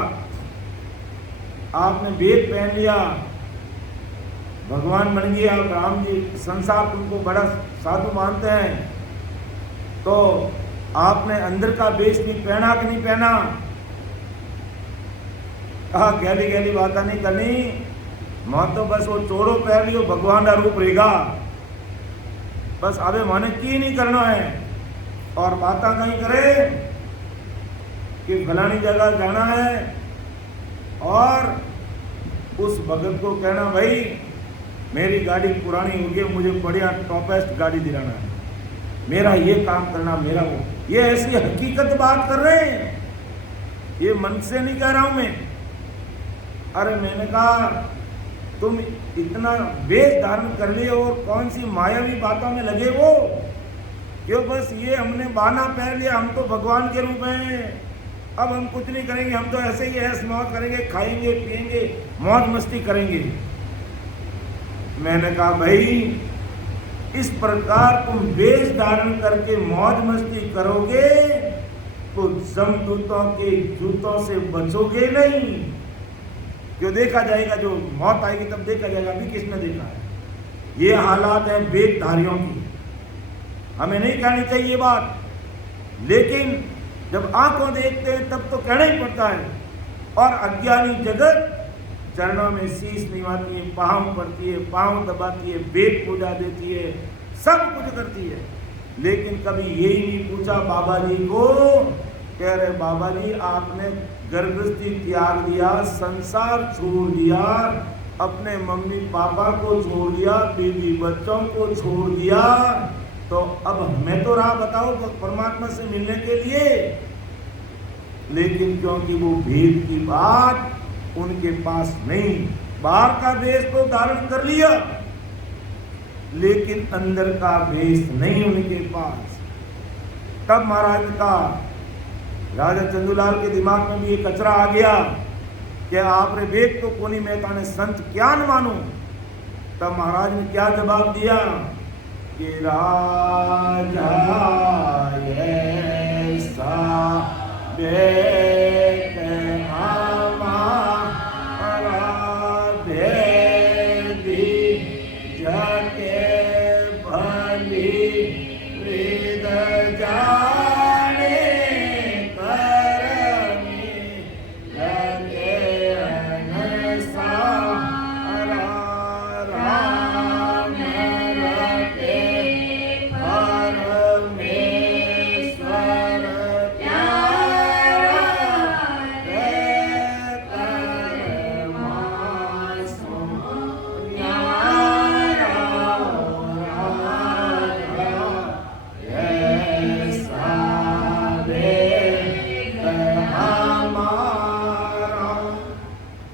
आपने वेद पहन लिया, भगवान बन गया, राम जी, संसार तुमको बड़ा साधु मानते हैं, तो आपने अंदर का वेश नहीं पहना कि नहीं पहना? कहा गहली गहली बात नहीं करनी, मैं तो बस वो चोरो पहन लियो, भगवान का रूप रहेगा, बस अबे माने की नहीं करना है। और बाता कहीं करे कि फलानी जगह जाना है, और उस भगत को कहना भाई मेरी गाड़ी पुरानी हो गई, मुझे बढ़िया टॉपेस्ट गाड़ी दिलाना है, मेरा ये काम करना, मेरा वो। ये ऐसी हकीकत बात कर रहे हैं, ये मन से नहीं कह रहा हूं मैं। अरे मैंने कहा तुम इतना वेश धारण कर लिए और कौन सी मायावी बातों में लगे हो, क्यों बस ये हमने बाना पहन लिया, हम तो भगवान के रूप हैं, अब हम कुछ नहीं करेंगे, हम तो ऐसे ही ऐश मौज करेंगे, खाएंगे पिएंगे मौज मस्ती करेंगे। मैंने कहा भाई इस प्रकार तुम वेश धारण करके मौज मस्ती करोगे तो जमदूतों के जूतों से बचोगे नहीं, क्यों देखा जाएगा, जो मौत आएगी तब देखा जाएगा, अभी किसने देखा है। ये हालात है वेशधारियों की, हमें नहीं कहनी चाहिए ये बात, लेकिन जब आंखों देखते हैं तब तो कहना ही पड़ता है। और अज्ञानी जगत चरणों में शीश निभाती है, पाँव पड़ती है, पाँव दबाती है, वेद पूजा देती है, सब कुछ करती है, लेकिन कभी यही नहीं पूछा बाबा जी को, कह रहे बाबा जी आपने गर्भस्थी त्याग दिया, संसार छोड़ दिया, अपने मम्मी पापा को छोड़ दिया, बीवी बच्चों को छोड़ दिया, तो अब हमें तो राह बताओ परमात्मा से मिलने के लिए। लेकिन क्योंकि वो भेद की बात उनके पास नहीं, बाहर का वेश तो धारण कर लिया लेकिन अंदर का वेश नहीं उनके पास। तब महाराज का राजा चंदूलाल के दिमाग में भी ये कचरा आ गया कि आपने वेद तो कोनी मेहता ने संत क्या न मानो। तब महाराज ने क्या जवाब दिया कि राजा ऐसा बेट हमारा भेदी जाके भली वेद जाने करमी लगे अनसारा राम रटे परमेश्वर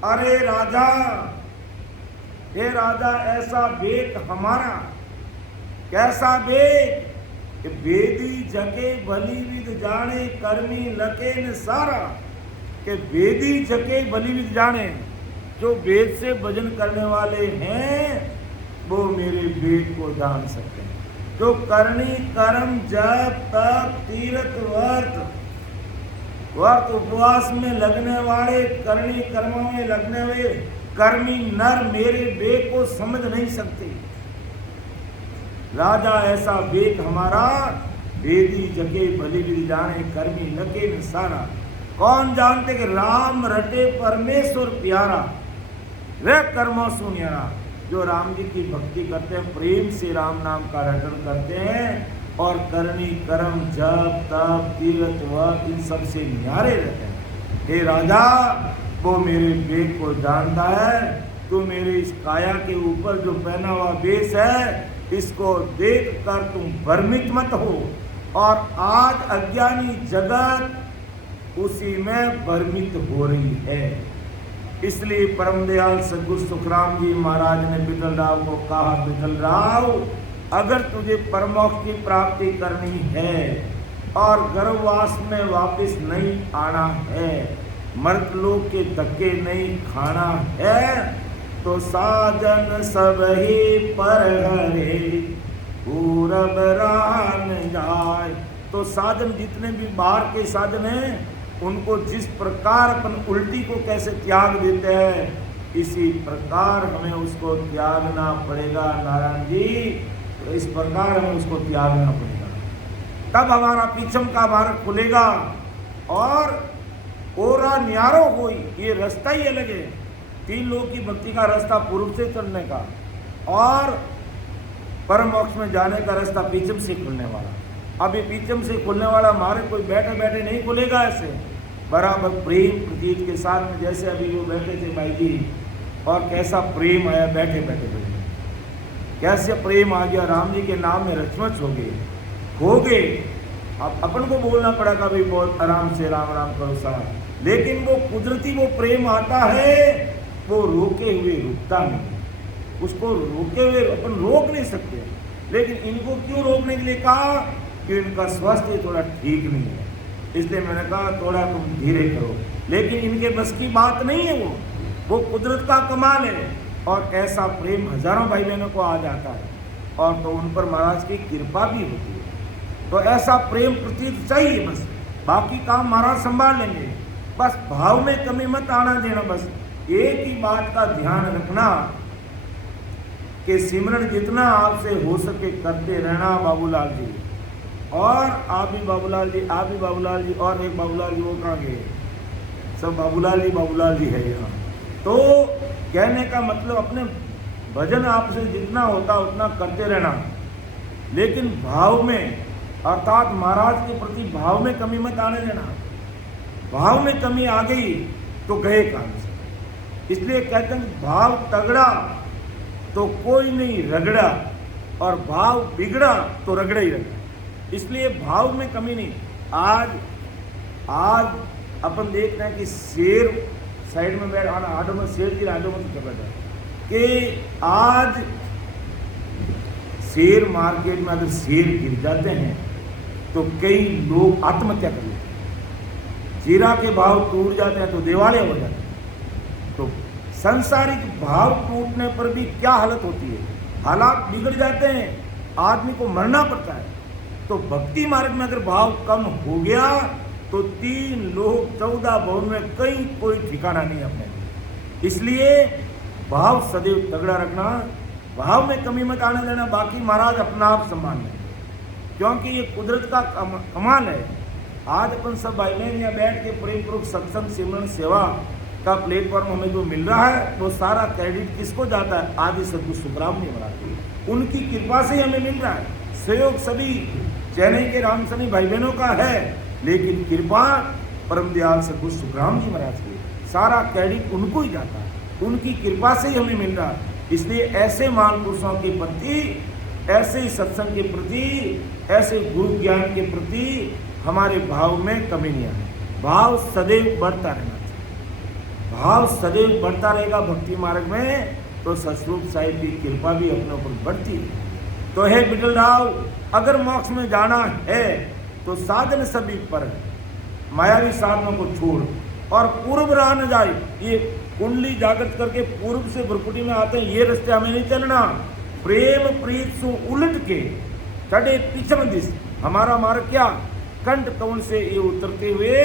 अरे राजा, हे राजा ऐसा वेद हमारा, कैसा वेद कि वेदी जके भली विद जाने कर्मी लके न सारा, कि वेदी जके भली विद जाने, जो वेद से भजन करने वाले हैं वो मेरे वेद को जान सकते हैं। जो करनी कर्म जप तप तीर्थ व्रत उपवास में लगने वाले, करनी कर्मों में लगने वाले कर्मी नर मेरे वेद को समझ नहीं सकते। राजा ऐसा वेद हमारा, वेदी जगे भली विधि जाने कर्मी लगे न सारा। कौन जानते कि राम रटे परमेश्वर प्यारा, वे कर्मों सुनियारा। जो राम जी की भक्ति करते हैं, प्रेम से राम नाम का रटन करते हैं और करनी कर्म जप तप तीर्थ व्रत इन सब से न्यारे रहते हैं। हे राजा, वो मेरे वेद को जानता है, तू मेरे इस काया के ऊपर जो पहना हुआ वेश है इसको देख कर तुम भ्रमित मत हो। और आज अज्ञानी जगत उसी में भ्रमित हो रही है। इसलिए परम दयाल सद्गुरु सुखराम जी महाराज ने विठल राव को कहा, विठल राव अगर तुझे परमोक्ष की प्राप्ति करनी है और गर्भवास में वापस नहीं आना है, मर्तलोक के धक्के नहीं खाना है, तो साजन सब ही पर हरे पूरब राम जाए। तो साधन जितने भी बाहर के साधन हैं उनको जिस प्रकार अपन उल्टी को कैसे त्याग देते हैं, इसी प्रकार हमें उसको त्यागना पड़ेगा नारायण जी। तो इस प्रकार हमें उसको त्यागना पड़ेगा, तब हमारा पीछम का मार्ग खुलेगा और ओरा न्यारो होई। ये रास्ता ही अलग है, 3 लोग की भक्ति का रास्ता पूर्व से चलने का और परम मोक्ष में जाने का रास्ता पीछम से खुलने वाला। अभी पीछम से खुलने वाला मार्ग कोई बैठे बैठे नहीं खुलेगा, ऐसे बराबर प्रेम प्रतीत के साथ में, जैसे अभी वो बैठे थे भाई जी, और कैसा प्रेम आया बैठे बैठे बैठे, कैसे प्रेम आ गया, राम जी के नाम में रचमच हो गए। अब अपन को बोलना पड़ा भाई बहुत आराम से राम राम करो साहब, लेकिन वो कुदरती वो प्रेम आता है, वो रोके हुए रुकता नहीं। उसको रोके हुए अपन रोक नहीं सकते, लेकिन इनको क्यों रोकने के लिए कहा कि इनका स्वास्थ्य थोड़ा ठीक नहीं है, इसलिए मैंने कहा थोड़ा तुम धीरे करो। लेकिन इनके बस की बात नहीं है, वो कुदरत का कमाल है। और ऐसा प्रेम हजारों भाई बहनों को आ जाता है और तो उन पर महाराज की कृपा भी होती है। तो ऐसा प्रेम प्रतीत चाहिए, बस बाकी काम महाराज संभाल लेंगे, बस भाव में कमी मत आना देना। बस एक ही बात का ध्यान रखना कि सिमरन जितना आपसे हो सके करते रहना बाबूलाल जी, और आप भी बाबूलाल जी, आप भी बाबूलाल जी, और एक बाबूलाल जी वो कहाँ गए, सब बाबूलाल जी है यहाँ। तो कहने का मतलब अपने भजन आपसे जितना होता उतना करते रहना, लेकिन भाव में अर्थात महाराज के प्रति भाव में कमी मत आने देना। भाव में कमी आ गई तो गए काम से। इसलिए कहते हैं भाव तगड़ा तो कोई नहीं रगड़ा, और भाव बिगड़ा तो रगड़ा ही रगड़ा। इसलिए भाव में कमी नहीं। आज अपन देखते हैं कि शेर साइड में बैठ आडो में शेर की आडो में कर बैठा कि आज शेयर मार्केट में अगर शेयर गिर जाते हैं तो कई लोग आत्महत्या कर लेते हैं, जीरा के भाव टूट जाते हैं तो दिवालिया हो जाते हैं। तो सांसारिक भाव टूटने पर भी क्या हालत होती है, हालात बिगड़ जाते हैं, आदमी को मरना पड़ता है। तो भक्ति मार्ग में अगर भाव कम हो गया तो 3 लोग 14 भवन में कहीं कोई ठिकाना नहीं अपने। इसलिए भाव सदैव तगड़ा रखना, भाव में कमी मत आने देना, बाकी महाराज अपना आप संभाल लें, क्योंकि ये कुदरत का कमाल है। आज अपन सब भाई बहन यहाँ बैठ के प्रेम पूर्वक सत्संग सिमरन सेवा का प्लेटफॉर्म हमें जो मिल रहा है वो सारा क्रेडिट किसको जाता है, आदि सदगुरु सुखराम जी महाराज, उनकी कृपा से हमें मिल रहा है। सहयोग सभी चैनई के राम सनी भाई बहनों का है, लेकिन कृपा परम दयाल सदगुरु सुखराम जी महाराज की, सारा क्रेडिट उनको ही जाता है, उनकी कृपा से ही हमें मिल रहा है। इसलिए ऐसे महान पुरुषों के प्रति, ऐसे ही सत्संग के प्रति, ऐसे गुरु ज्ञान के प्रति हमारे भाव में कमी नहीं आए। भाव सदैव बढ़ता रहना चाहिए, भाव सदैव बढ़ता रहेगा भक्ति मार्ग में, तो सतरूप साहिब की कृपा भी अपने ऊपर बढ़ती है। तो है बिटल राव, अगर मोक्ष में जाना है तो साधन सभी पर है, मायावी साधनों को छोड़ और पूर्व राह न जाए। ये कुंडली जागृत करके पूर्व से भ्रकुटी में आते हैं, ये रास्ते हमें नहीं चलना। प्रेम प्रीत सु उलट के चढ़े पिछम दिस, हमारा मार्ग क्या, कंठ कौन से ये उतरते हुए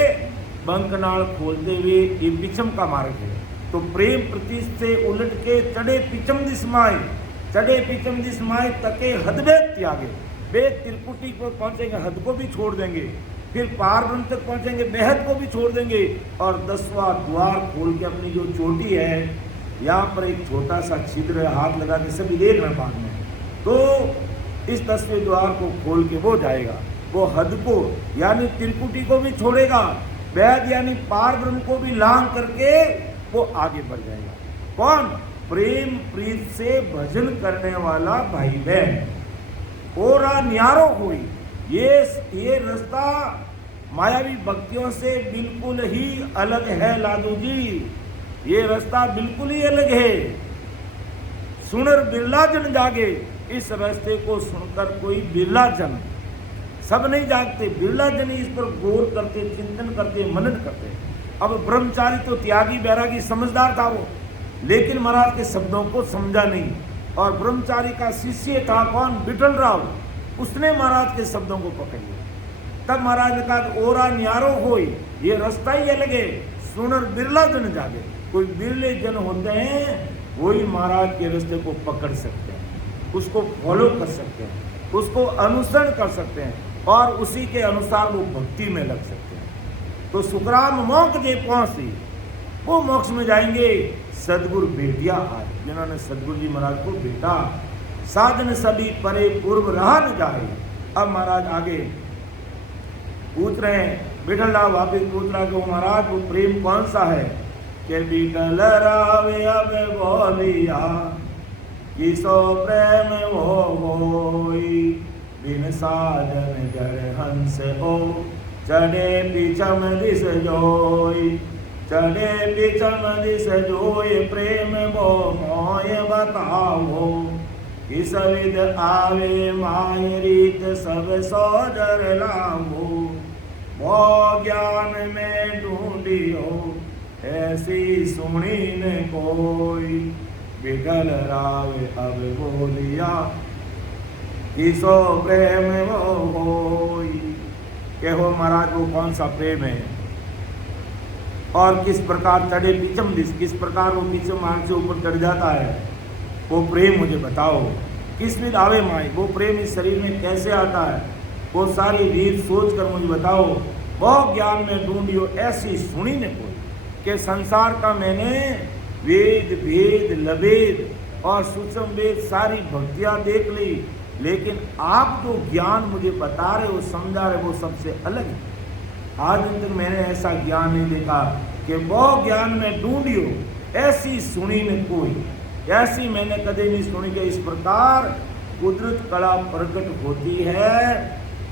बंकनाल खोलते हुए ये पिछम का मार्ग है। तो प्रेम प्रतीत से उलट के चढ़े पिछम दिस माए, चढ़े पिछम दिस माए तके हदबे त्यागे, वे त्रिकुटी को पहुंचेंगे, हद को भी छोड़ देंगे, फिर पार ब्रह्म तक पहुंचेंगे, बेहद को भी छोड़ देंगे, और 10वां द्वार खोल के अपनी जो चोटी है, यहाँ पर एक छोटा सा छिद्र है, हाथ लगा के सभी देख रहे बाद में, तो इस 10वें द्वार को खोल के वो जाएगा, वो हद को यानी त्रिकुटी को भी छोड़ेगा, बेहद यानी पार ब्रह्म को भी लांग करके वो आगे बढ़ जाएगा। कौन, प्रेम प्रीत से भजन करने वाला भाई बहन। ओरा न्यारो हुई, ये रास्ता मायावी भक्तियों से बिल्कुल ही अलग है लादू जी, ये रास्ता बिल्कुल ही अलग है। सुनर बिरला जन जागे, इस रास्ते को सुनकर कोई बिरला जन, सब नहीं जागते, बिरला जन इस पर गौर करते, चिंतन करते, मनन करते। अब ब्रह्मचारी तो त्यागी बैरागी समझदार था वो, लेकिन महाराज के शब्दों को समझा नहीं, और ब्रह्मचारी का शिष्य था कौन, बिटल राव, उसने महाराज के शब्दों को पकड़ लिया। तब महाराज ने कहा ओरा न्यारो होई, ये रास्ता ही अलग है, सुनर बिरला जन जागे, कोई बिरले जन होते हैं वही महाराज के रास्ते को पकड़ सकते हैं, उसको फॉलो कर सकते हैं, उसको अनुसरण कर सकते हैं, और उसी के अनुसार वो भक्ति में लग सकते हैं। तो सुखराम मोक्ष जे पहुंची, वो मोक्ष में जाएंगे। सदगुरु बेटिया आज, जिन्होंने सदगुरु जी महाराज को बेटा, साधन सभी परे पूर्व रहा न जाए। अब महाराज आगे पूछ रहे हैं, बिठल राव वापिस पूछ रहा कि महाराज वो प्रेम कौन सा है, कि बिठल राव अब बोलिया किसो प्रेम वो होई, बिन साधन जड़ हंस ओ चढ़े पिछम दिस जोई, चढ़े बिचम दिस जोय प्रेम बो मोय बताओ, किस विध आवे माय रीत सब सोजर लाओ, वो ज्ञान में ढूंढियो ऐसी सुनी न कोई, विठल राव अब बोलिया किसो प्रेम वो होई। के हो महाराज वो कौन सा प्रेम है और किस प्रकार चढ़े पीछम दिस, किस प्रकार वो पीछे मार्ग से ऊपर चढ़ जाता है, वो प्रेम मुझे बताओ। किस विध आवे माई, वो प्रेम इस शरीर में कैसे आता है, वो सारी रीत सोच कर मुझे बताओ। बहुत ज्ञान में ढूंढियो ऐसी सुनी ने कोई, के संसार का मैंने वेद भेद लभेद और सूक्ष्म वेद सारी भक्तियां देख ली, लेकिन आप जो ज्ञान मुझे बता रहे हो समझा रहे वो सबसे अलग है। आज तक मैंने ऐसा ज्ञान नहीं देखा कि वो ज्ञान में ढूंढियो ऐसी सुनी ने कोई, ऐसी मैंने कभी नहीं सुनी कि इस प्रकार कुदरत कला प्रकट होती है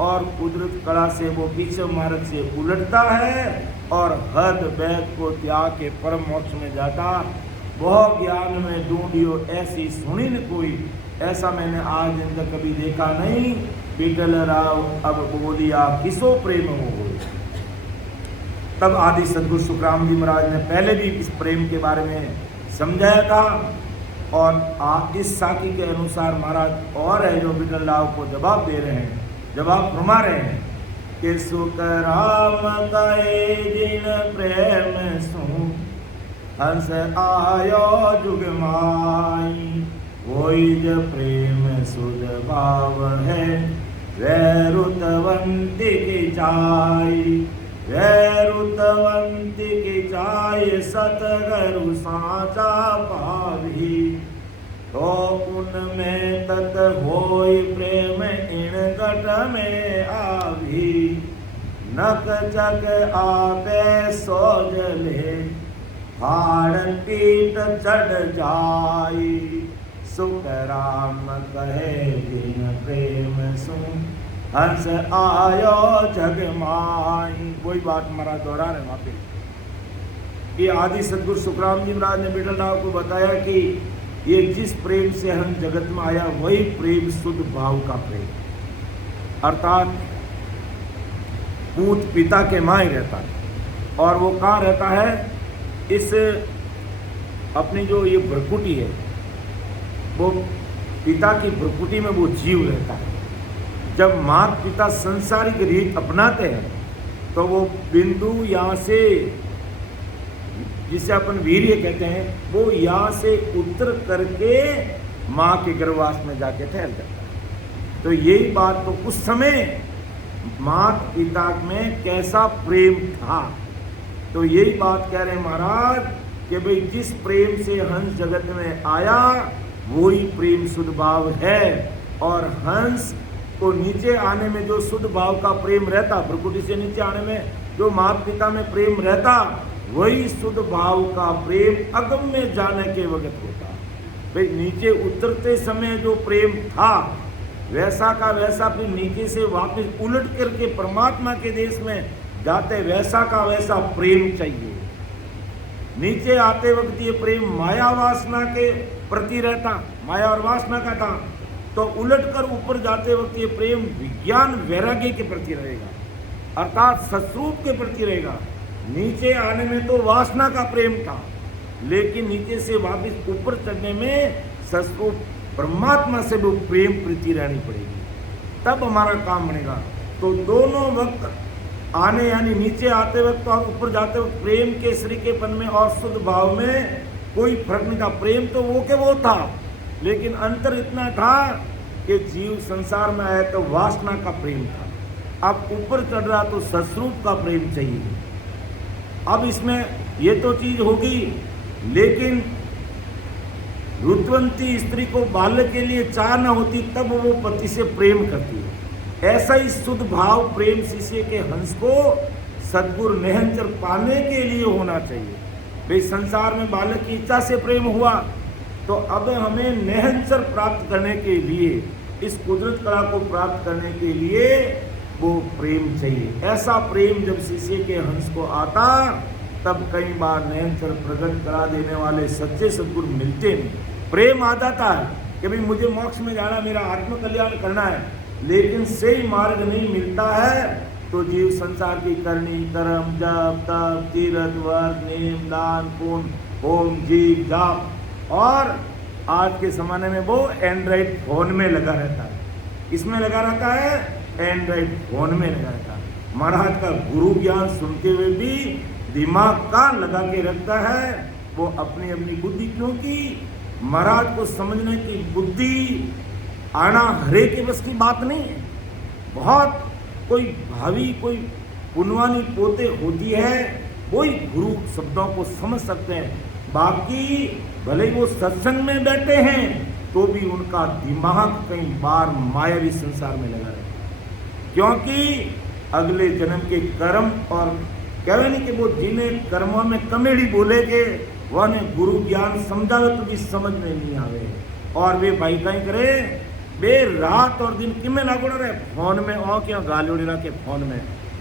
और कुदरत कला से वो पीछे मार्ग से उलटता है और हद वैद को त्याग के परम मोक्ष में जाता। वह ज्ञान में ढूंढियो ऐसी सुनी न कोई, ऐसा मैंने आज दिन तक कभी देखा नहीं। विठल राव अब बोलिया किसो प्रेम हो। तब आदि सदगुरु सुखराम जी महाराज ने पहले भी इस प्रेम के बारे में समझाया था और इस साखी के अनुसार महाराज और है जो विठल राव को जवाब दे रहे हैं, जवाब फरमा रहे हैं कि सुख राम कहे दिन प्रेम सु हंस आयो जुग माई, वही ज प्रेम सुध भाव है वैरुतवंत की चाय, वैरुतवंत की चाय सतगरु साचा पावी, तो उनमें तत होय प्रेम इन गट में आवी, नक चक आपे सोजले हाड़ पीट चढ़ जाई, सुख राम कहे दिन प्रेम सुन हंस आयो जग माई। वही बात महाराज दोहरा रहे वहां पे। ये आदि सदगुरु सुखराम जी महाराज ने विठल राव को बताया कि ये जिस प्रेम से हम जगत में आया वही प्रेम शुद्ध भाव का प्रेम, अर्थात पूत पिता के माँ ही रहता है। और वो कहाँ रहता है, इस अपनी जो ये भ्रकुटी है वो पिता की भ्रकुटी में वो जीव रहता है। जब माता पिता संसारिक रीत अपनाते हैं तो वो बिंदु यहाँ से जिसे अपन वीर्य कहते हैं वो यहाँ से उतर करके माँ के गर्भवास में जाके ठहर जाता है। तो यही बात तो उस समय माता पिता में कैसा प्रेम था, तो यही बात कह रहे हैं महाराज कि भाई जिस प्रेम से हंस जगत में आया वही प्रेम शुद्ध भाव है। और हंस को नीचे आने में जो शुद्ध भाव का प्रेम रहता, भ्रकुटी से नीचे आने में जो माता पिता में प्रेम रहता, वही शुद्ध भाव का प्रेम अगम में जाने के वक्त होता। भाई नीचे उतरते समय जो प्रेम था वैसा का वैसा फिर नीचे से वापस उलट करके परमात्मा के देश में जाते वैसा का वैसा प्रेम चाहिए। नीचे आते वक्त ये प्रेम माया वासना के प्रति रहता, माया और वासना का था, तो उलट कर ऊपर जाते वक्त ये प्रेम विज्ञान वैराग्य के प्रति रहेगा, अर्थात सस्वरूप के प्रति रहेगा। नीचे आने में तो वासना का प्रेम था, लेकिन नीचे से वापस ऊपर चढ़ने में सस्वरूप परमात्मा से वो प्रेम प्रीति रहनी पड़ेगी, तब हमारा काम बनेगा। तो दोनों वक्त आने यानी नीचे आते वक्त और ऊपर जाते वक्त प्रेम के श्रीकेपन में और शुद्ध भाव में कोई फर्क नहीं था। प्रेम तो वो के वो था, लेकिन अंतर इतना था कि जीव संसार में आया तो वासना का प्रेम था, अब ऊपर चढ़ रहा तो सस्वरूप का प्रेम चाहिए। अब इसमें ये तो चीज होगी, लेकिन रुतवंती स्त्री को बालक के लिए चाह न होती तब वो पति से प्रेम करती है। ऐसा ही शुद्ध भाव प्रेम शिष्य के हंस को सद्गुरु निहंचर पाने के लिए होना चाहिए। भाई संसार में बालक की इच्छा से प्रेम हुआ, तो अब हमें निहंचर प्राप्त करने के लिए, इस कुदरत कला को प्राप्त करने के लिए वो प्रेम चाहिए। ऐसा प्रेम जब शिष्य के हंस को आता तब कई बार नयनचर प्रकट करा देने वाले सच्चे सद्गुरु मिलते नहीं। प्रेम आ जाता है कि भाई मुझे मोक्ष में जाना, मेरा आत्म कल्याण करना है, लेकिन सही मार्ग नहीं मिलता है तो जीव संसार की करनी, कर्म, जप, तप, तीर्थ, व्रत, नेम, दान, पुण्य, होम, जीव, जाप, और आज के ज़माने में वो एंड्रॉइड फोन में लगा रहता है। इसमें लगा रहता है, एंड्रॉइड फोन में लगा रहता है। महाराज का गुरु ज्ञान सुनते हुए भी दिमाग कान लगा के रखता है वो अपनी अपनी बुद्धि, क्योंकि महाराज को समझने की बुद्धि आना हरे के बस की बात नहीं है। बहुत कोई भावी, कोई पुनवानी पोते होती है, वही गुरु शब्दों को समझ सकते हैं। बाकी भले वो सत्संग में बैठे हैं तो भी उनका दिमाग कई बार मायावी संसार में लगा रहता है, क्योंकि अगले जन्म के कर्म, और कहे नहीं कि वो जिन्हें कर्मों में कमेड़ी बोले के वह ने गुरु ज्ञान समझावे तो भी समझ में नहीं आवे, और वे भाई कहीं करे बे रात और दिन किमें लागू रहे फोन में, और क्यों गाली उड़ी रहा के फोन में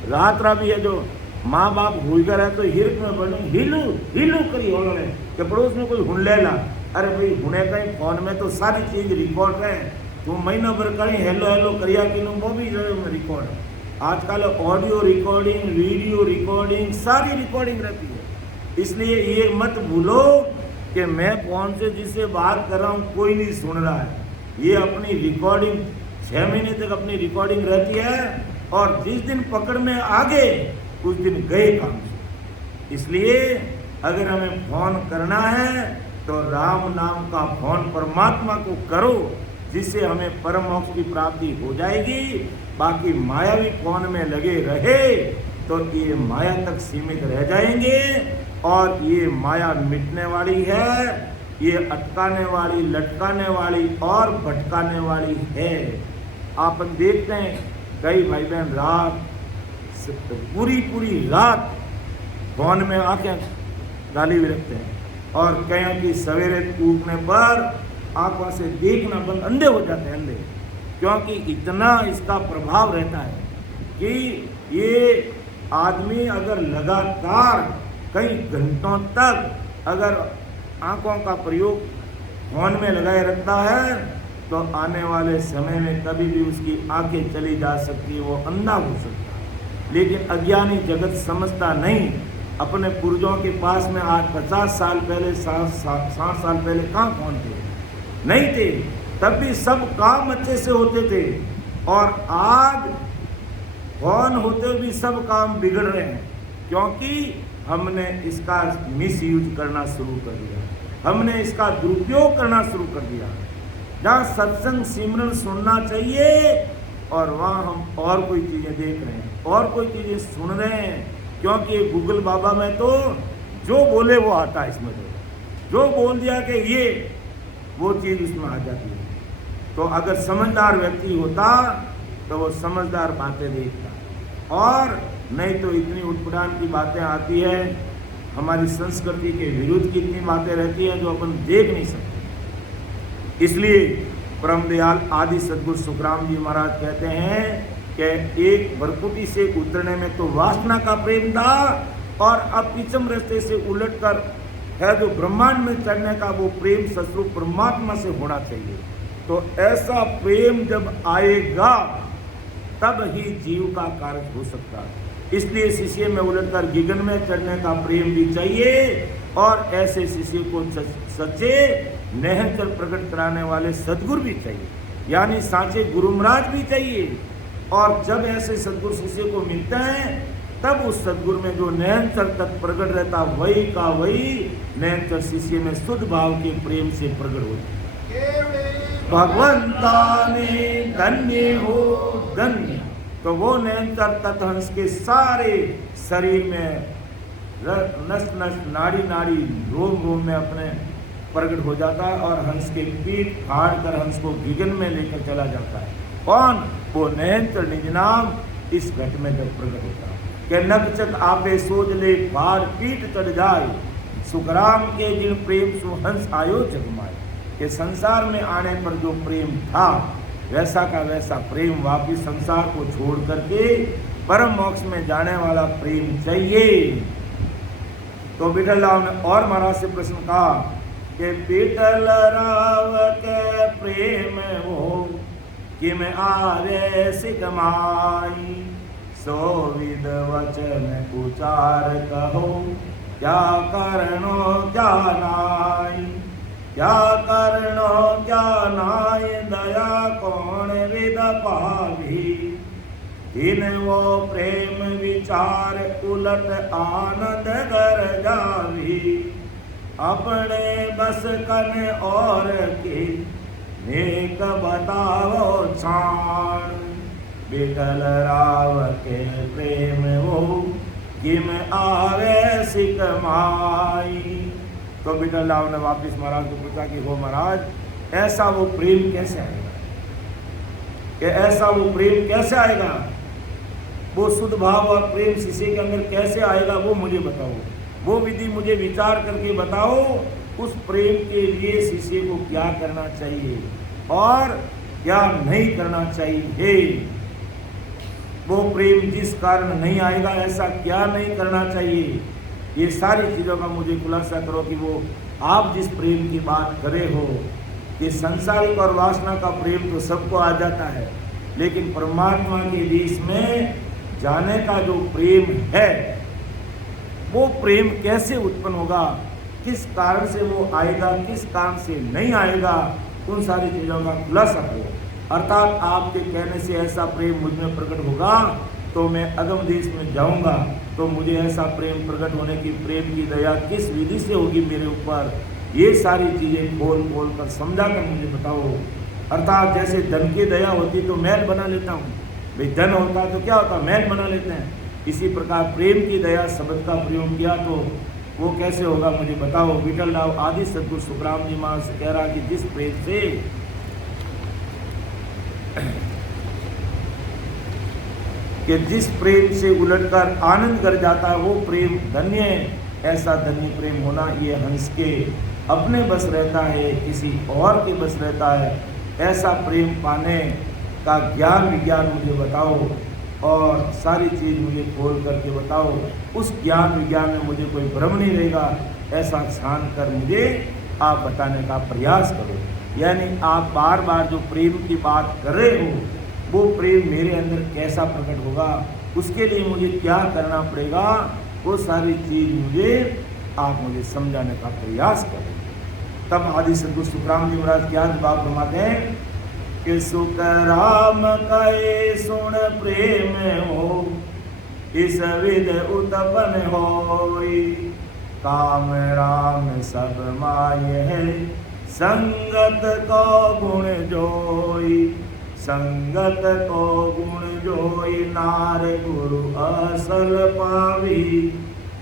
रात रा भी है। जो माँ बाप भूल कर है तो हिरक में बने हिलू हिलू करी हो रहे कि पड़ोस में कोई हुन ले ला, अरे भाई हुने कहीं फोन में तो सारी चीज रिकॉर्ड रहे, तुम महीना भर करें हेलो हेलो करिया कि वो भी रिकॉर्ड है। आजकल ऑडियो रिकॉर्डिंग, वीडियो रिकॉर्डिंग, सारी रिकॉर्डिंग रहती है। इसलिए ये मत भूलो कि मैं फोन से जिससे बात कर रहा हूँ कोई नहीं सुन रहा है। ये अपनी रिकॉर्डिंग 6 महीने तक अपनी रिकॉर्डिंग रहती है, और जिस दिन पकड़ में आ गए उस दिन गए काम से। इसलिए अगर हमें फोन करना है तो राम नाम का फोन परमात्मा को करो, जिससे हमें परम मोक्ष की प्राप्ति हो जाएगी। बाकी मायावी फोन में लगे रहे तो ये माया तक सीमित रह जाएंगे, और ये माया मिटने वाली है, ये अटकाने वाली, लटकाने वाली और भटकाने वाली है। आप देखते हैं कई भाई बहन रात पूरी रात फोन में आके गाली भी रखते हैं, और कहीं की सवेरे उठने पर आंखों से देखना बंद, अंधे हो जाते हैं, अंधे, क्योंकि इतना इसका प्रभाव रहता है कि ये आदमी अगर लगातार कई घंटों तक अगर आंखों का प्रयोग फोन में लगाए रखता है तो आने वाले समय में कभी भी उसकी आंखें चली जा सकती है, वो अंधा हो सकता है। लेकिन अज्ञानी जगत समझता नहीं। अपने पूर्वजों के पास में आज 50 साल पहले, 60 साल पहले कहाँ फोन थे? नहीं थे। तब भी सब काम अच्छे से होते थे, और आज फोन होते भी सब काम बिगड़ रहे हैं, क्योंकि हमने इसका मिस यूज करना शुरू कर दिया, हमने इसका दुरुपयोग करना शुरू कर दिया। जहाँ सत्संग सिमरन सुनना चाहिए और वहाँ हम और कोई चीज़ें देख रहे हैं, और कोई चीज़ें सुन रहे हैं, क्योंकि गूगल बाबा में तो जो बोले वो आता है, इसमें तो जो बोल दिया कि ये वो चीज़ उसमें आ जाती है। तो अगर समझदार व्यक्ति होता तो वो समझदार बातें देखता, और नहीं तो इतनी उटपटांग की बातें आती है, हमारी संस्कृति के विरुद्ध की इतनी बातें रहती हैं जो अपन देख नहीं सकते। इसलिए परम दयाल आदि सद्गुरु सुखराम जी महाराज कहते हैं कि एक भरकुटी से उतरने में तो वासना का प्रेम था, और अब पिछम रास्ते से उलटकर है जो ब्रह्मांड में चढ़ने का वो प्रेम सस्वरूप परमात्मा से होना चाहिए। तो ऐसा प्रेम जब आएगा तब ही जीव का कार्य हो सकता है। इसलिए शिष्य में उलटकर गिगन में चढ़ने का प्रेम भी चाहिए, और ऐसे शिष्य को सच्चे नहचर प्रकट कराने वाले सद्गुरु भी चाहिए, यानी सांचे गुरु महाराज भी चाहिए। और जब ऐसे सद्गुरु शिष्य को मिलते हैं तब उस सद्गुरु में जो नयनचर तक प्रकट रहता वही का वही नयनचर शिष्य में शुद्ध भाव के प्रेम से प्रकट होता। भगवंता ने धन्य हो धन्य, तो वो नयनचर तत्हंस के सारे शरीर में नस नस नाड़ी नाड़ी रोम रोम में अपने प्रकट हो जाता है, और हंस के पीठ फाड़ कर हंस को गिगन में लेकर चला जाता है। कौन? वो नयनचर निज नाम इस घट में जब प्रकट होता है कि नगचक आपे सोच ले फाड़ पीठ चढ़ जाए, सुखराम के जिन प्रेम सुहंस आयो जगमाए। कि संसार में आने पर जो प्रेम था वैसा का वैसा प्रेम वापिस संसार को छोड़ करके परम मोक्ष में जाने वाला प्रेम चाहिए। तो विठल राव ने और महाराज से प्रश्न कहा कि विठल राव के प्रेम हो किम आवे सिकमाई, सो विद वचन उचार कहो, क्या करनो क्या नाई, क्या करनो क्या नाई, दया कौन विद पावी, इन वो प्रेम विचार उलट आनंद कर जावी, अपने बस कन और के नेक बताओ छान, विठल राव के प्रेम हो किम आवे सिकमाई। तो विठल राव ने वापिस महाराज को पूछा कि हो महाराज, ऐसा वो प्रेम कैसे आएगा, कि ऐसा वो प्रेम कैसे आएगा, वो शुद्ध भाव और प्रेम शिष्य के अंदर कैसे आएगा, वो मुझे बताओ, वो विधि मुझे विचार करके बताओ। उस प्रेम के लिए शिष्य को क्या करना चाहिए और क्या नहीं करना चाहिए, वो प्रेम जिस कारण नहीं आएगा ऐसा क्या नहीं करना चाहिए, ये सारी चीज़ों का मुझे खुलासा करो कि वो आप जिस प्रेम की बात करे हो कि संसारिक और वासना का प्रेम तो सबको आ जाता है, लेकिन परमात्मा के बीच में जाने का जो प्रेम है वो प्रेम कैसे उत्पन्न होगा, किस कारण से वो आएगा, किस कारण से नहीं आएगा, उन सारी चीज़ों का खुलासा करो। अर्थात आपके कहने से ऐसा प्रेम मुझ में प्रकट होगा तो मैं अगम देश में जाऊंगा, तो मुझे ऐसा प्रेम प्रकट होने की प्रेम की दया किस विधि से होगी मेरे ऊपर, ये सारी चीज़ें खोल खोल कर समझा कर मुझे बताओ। अर्थात जैसे धन की दया होती तो महल बना लेता हूँ, भाई धन होता तो क्या होता, महल बना लेते हैं। इसी प्रकार प्रेम की दया शब्द का प्रयोग किया तो वो कैसे होगा मुझे बताओ। विठल राव आदि सद्गुरु सुखराम जी महाराज से कह रहा कि जिस प्रेम से जिस प्रेम से उलटकर आनंद कर जाता है वो प्रेम धन्य है, ऐसा धन्य प्रेम होना ये हंस के अपने बस रहता है, किसी और के बस रहता है। ऐसा प्रेम पाने का ज्ञान विज्ञान मुझे बताओ और सारी चीज़ मुझे खोल करके बताओ। उस ज्ञान विज्ञान में मुझे कोई भ्रम नहीं रहेगा, ऐसा छान कर मुझे आप बताने का प्रयास करो। यानी आप बार बार जो प्रेम की बात कर रहे हो वो प्रेम मेरे अंदर कैसा प्रकट होगा, उसके लिए मुझे क्या करना पड़ेगा, वो सारी चीज़ आप मुझे समझाने का प्रयास करें। तब आदि सद्गुरु सुखराम जी महाराज क्या जवाब फरमाते हैं कि सुख राम कहे सुन प्रेम हो, इस विध उत्पन्न होई, काम राम सब माय है, संगत को गुण जोई, संगत को गुण जोई, नार गुरु असल पावी,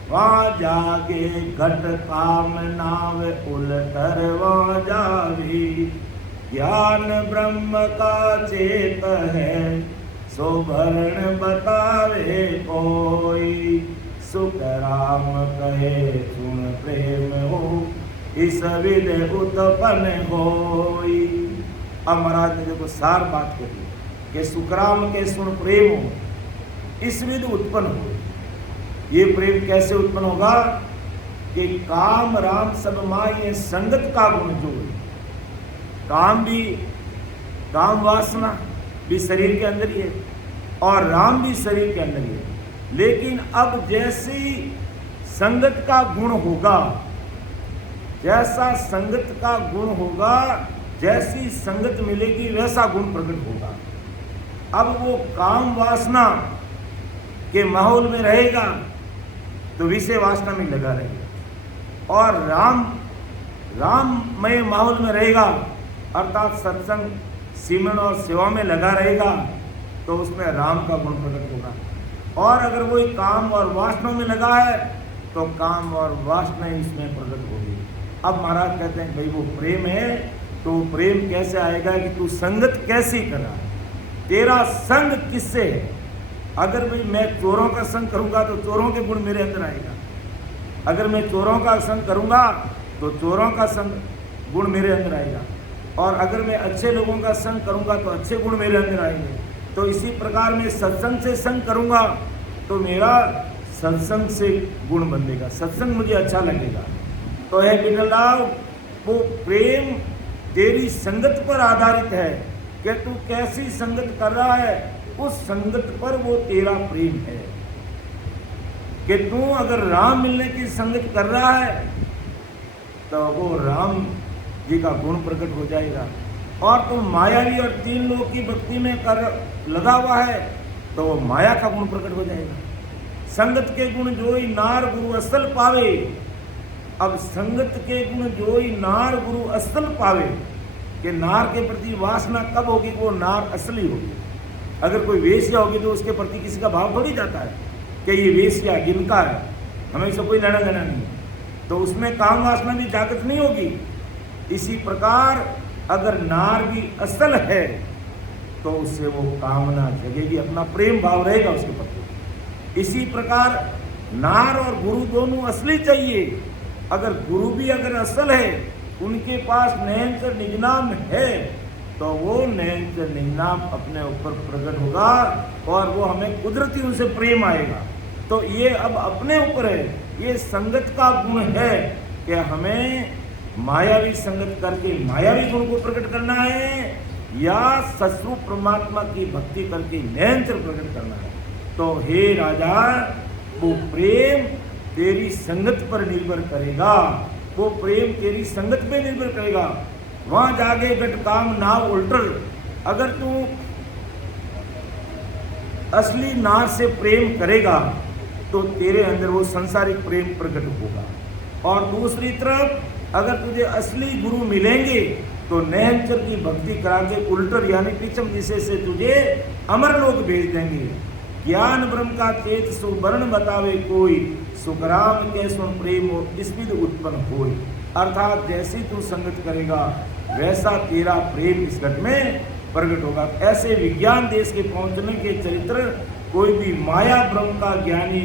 वहाँ जागे घट काम नाव उलटर वहाँ जावी, ज्ञान ब्रह्म का चेत है, सो भरण बतावे कोई, सुख राम कहे सुन प्रेम हो, इस विध उत्पन्न होई। अब महाराज ने देखो सार बात करी कि सुखराम के सुन प्रेम हो, इस विध उत्पन्न हो। ये प्रेम कैसे उत्पन्न होगा कि काम राम सब माय संगत का गुण जो है, काम भी, काम वासना भी शरीर के अंदर ही है और राम भी शरीर के अंदर ही है, लेकिन अब जैसी संगत का गुण होगा, जैसा संगत का गुण होगा, जैसी संगत मिलेगी वैसा गुण प्रकट होगा। अब वो काम वासना के माहौल में रहेगा तो विषय वासना में लगा रहेगा, और राममय माहौल में रहेगा अर्थात सत्संग सिमरन और सेवा में लगा रहेगा तो उसमें राम का गुण प्रकट होगा। और अगर वही काम और वासना में लगा है तो काम और वासना इसमें प्रकट होगी। अब महाराज कहते हैं भाई वो प्रेम है तो प्रेम कैसे आएगा कि तू संगत कैसे कर रहा है, तेरा संग किससे है। अगर भाई मैं चोरों का संग करूंगा तो चोरों के गुण मेरे अंदर आएगा, अगर मैं चोरों का संग करूंगा तो चोरों का संग गुण मेरे अंदर आएगा, और अगर मैं अच्छे लोगों का संग करूंगा तो अच्छे गुण मेरे अंदर आएंगे। तो इसी प्रकार मैं सत्संग से संग करूंगा तो मेरा सत्संग से गुण बंधेगा, सत्संग मुझे अच्छा लगेगा। तो है बिरलाव, वो प्रेम तेरी संगत पर आधारित है कि तू कैसी संगत कर रहा है, उस संगत पर वो तेरा प्रेम है। कि तू अगर राम मिलने की संगत कर रहा है तो वो राम जी का गुण प्रकट हो जाएगा, और तू मायावी और तीन लोग की भक्ति में कर लगा हुआ है तो वो माया का गुण प्रकट हो जाएगा। संगत के गुण जोई नार गुरु असल पावे। अब संगत के गुण जोई नार गुरु असल पावे, कि नार के प्रति वासना कब होगी, वो नार असली होगी। अगर कोई वेश्या होगी तो उसके प्रति किसी का भाव थोड़ी जाता है कि ये वेश्या जिनका है, हमें इससे कोई लेना देना नहीं, तो उसमें काम वासना भी जागृत नहीं होगी। इसी प्रकार अगर नार भी असल है तो उससे वो कामना जगेगी, अपना प्रेम भाव रहेगा उसके प्रति। इसी प्रकार नार और गुरु दोनों असली चाहिए। अगर गुरु भी अगर असल है, उनके पास नयन से निजनाम है, तो वो नयन से निजनाम अपने ऊपर प्रकट होगा और वो हमें कुदरती उनसे प्रेम आएगा। तो ये अब अपने ऊपर है, ये संगत का गुण है कि हमें मायावी संगत करके मायावी गुण को प्रकट करना है या सस्वरूप परमात्मा की भक्ति करके नयन से प्रकट करना है। तो हे राजा, वो प्रेम तेरी संगत पर निर्भर करेगा, वो प्रेम तेरी संगत पे निर्भर करेगा। वहां जागे गट काम नाव उल्टर। अगर तू असली नार से प्रेम करेगा तो तेरे अंदर वो सांसारिक प्रेम प्रकट होगा, और दूसरी तरफ अगर तुझे असली गुरु मिलेंगे तो नयनचर की भक्ति करा के उल्टर यानी पिछम दिशा से तुझे अमर लोक भेज देंगे। ज्ञान ब्रह्म का चेत सुवर्ण बतावे कोई, सुखराम के सुन प्रेम हो स्पिद उत्पन्न होय। अर्थात जैसी तू संगत करेगा वैसा तेरा प्रेम इस घट में प्रकट होगा। ऐसे विज्ञान देश के पहुंचने के चरित्र कोई भी माया ब्रह्म का ज्ञानी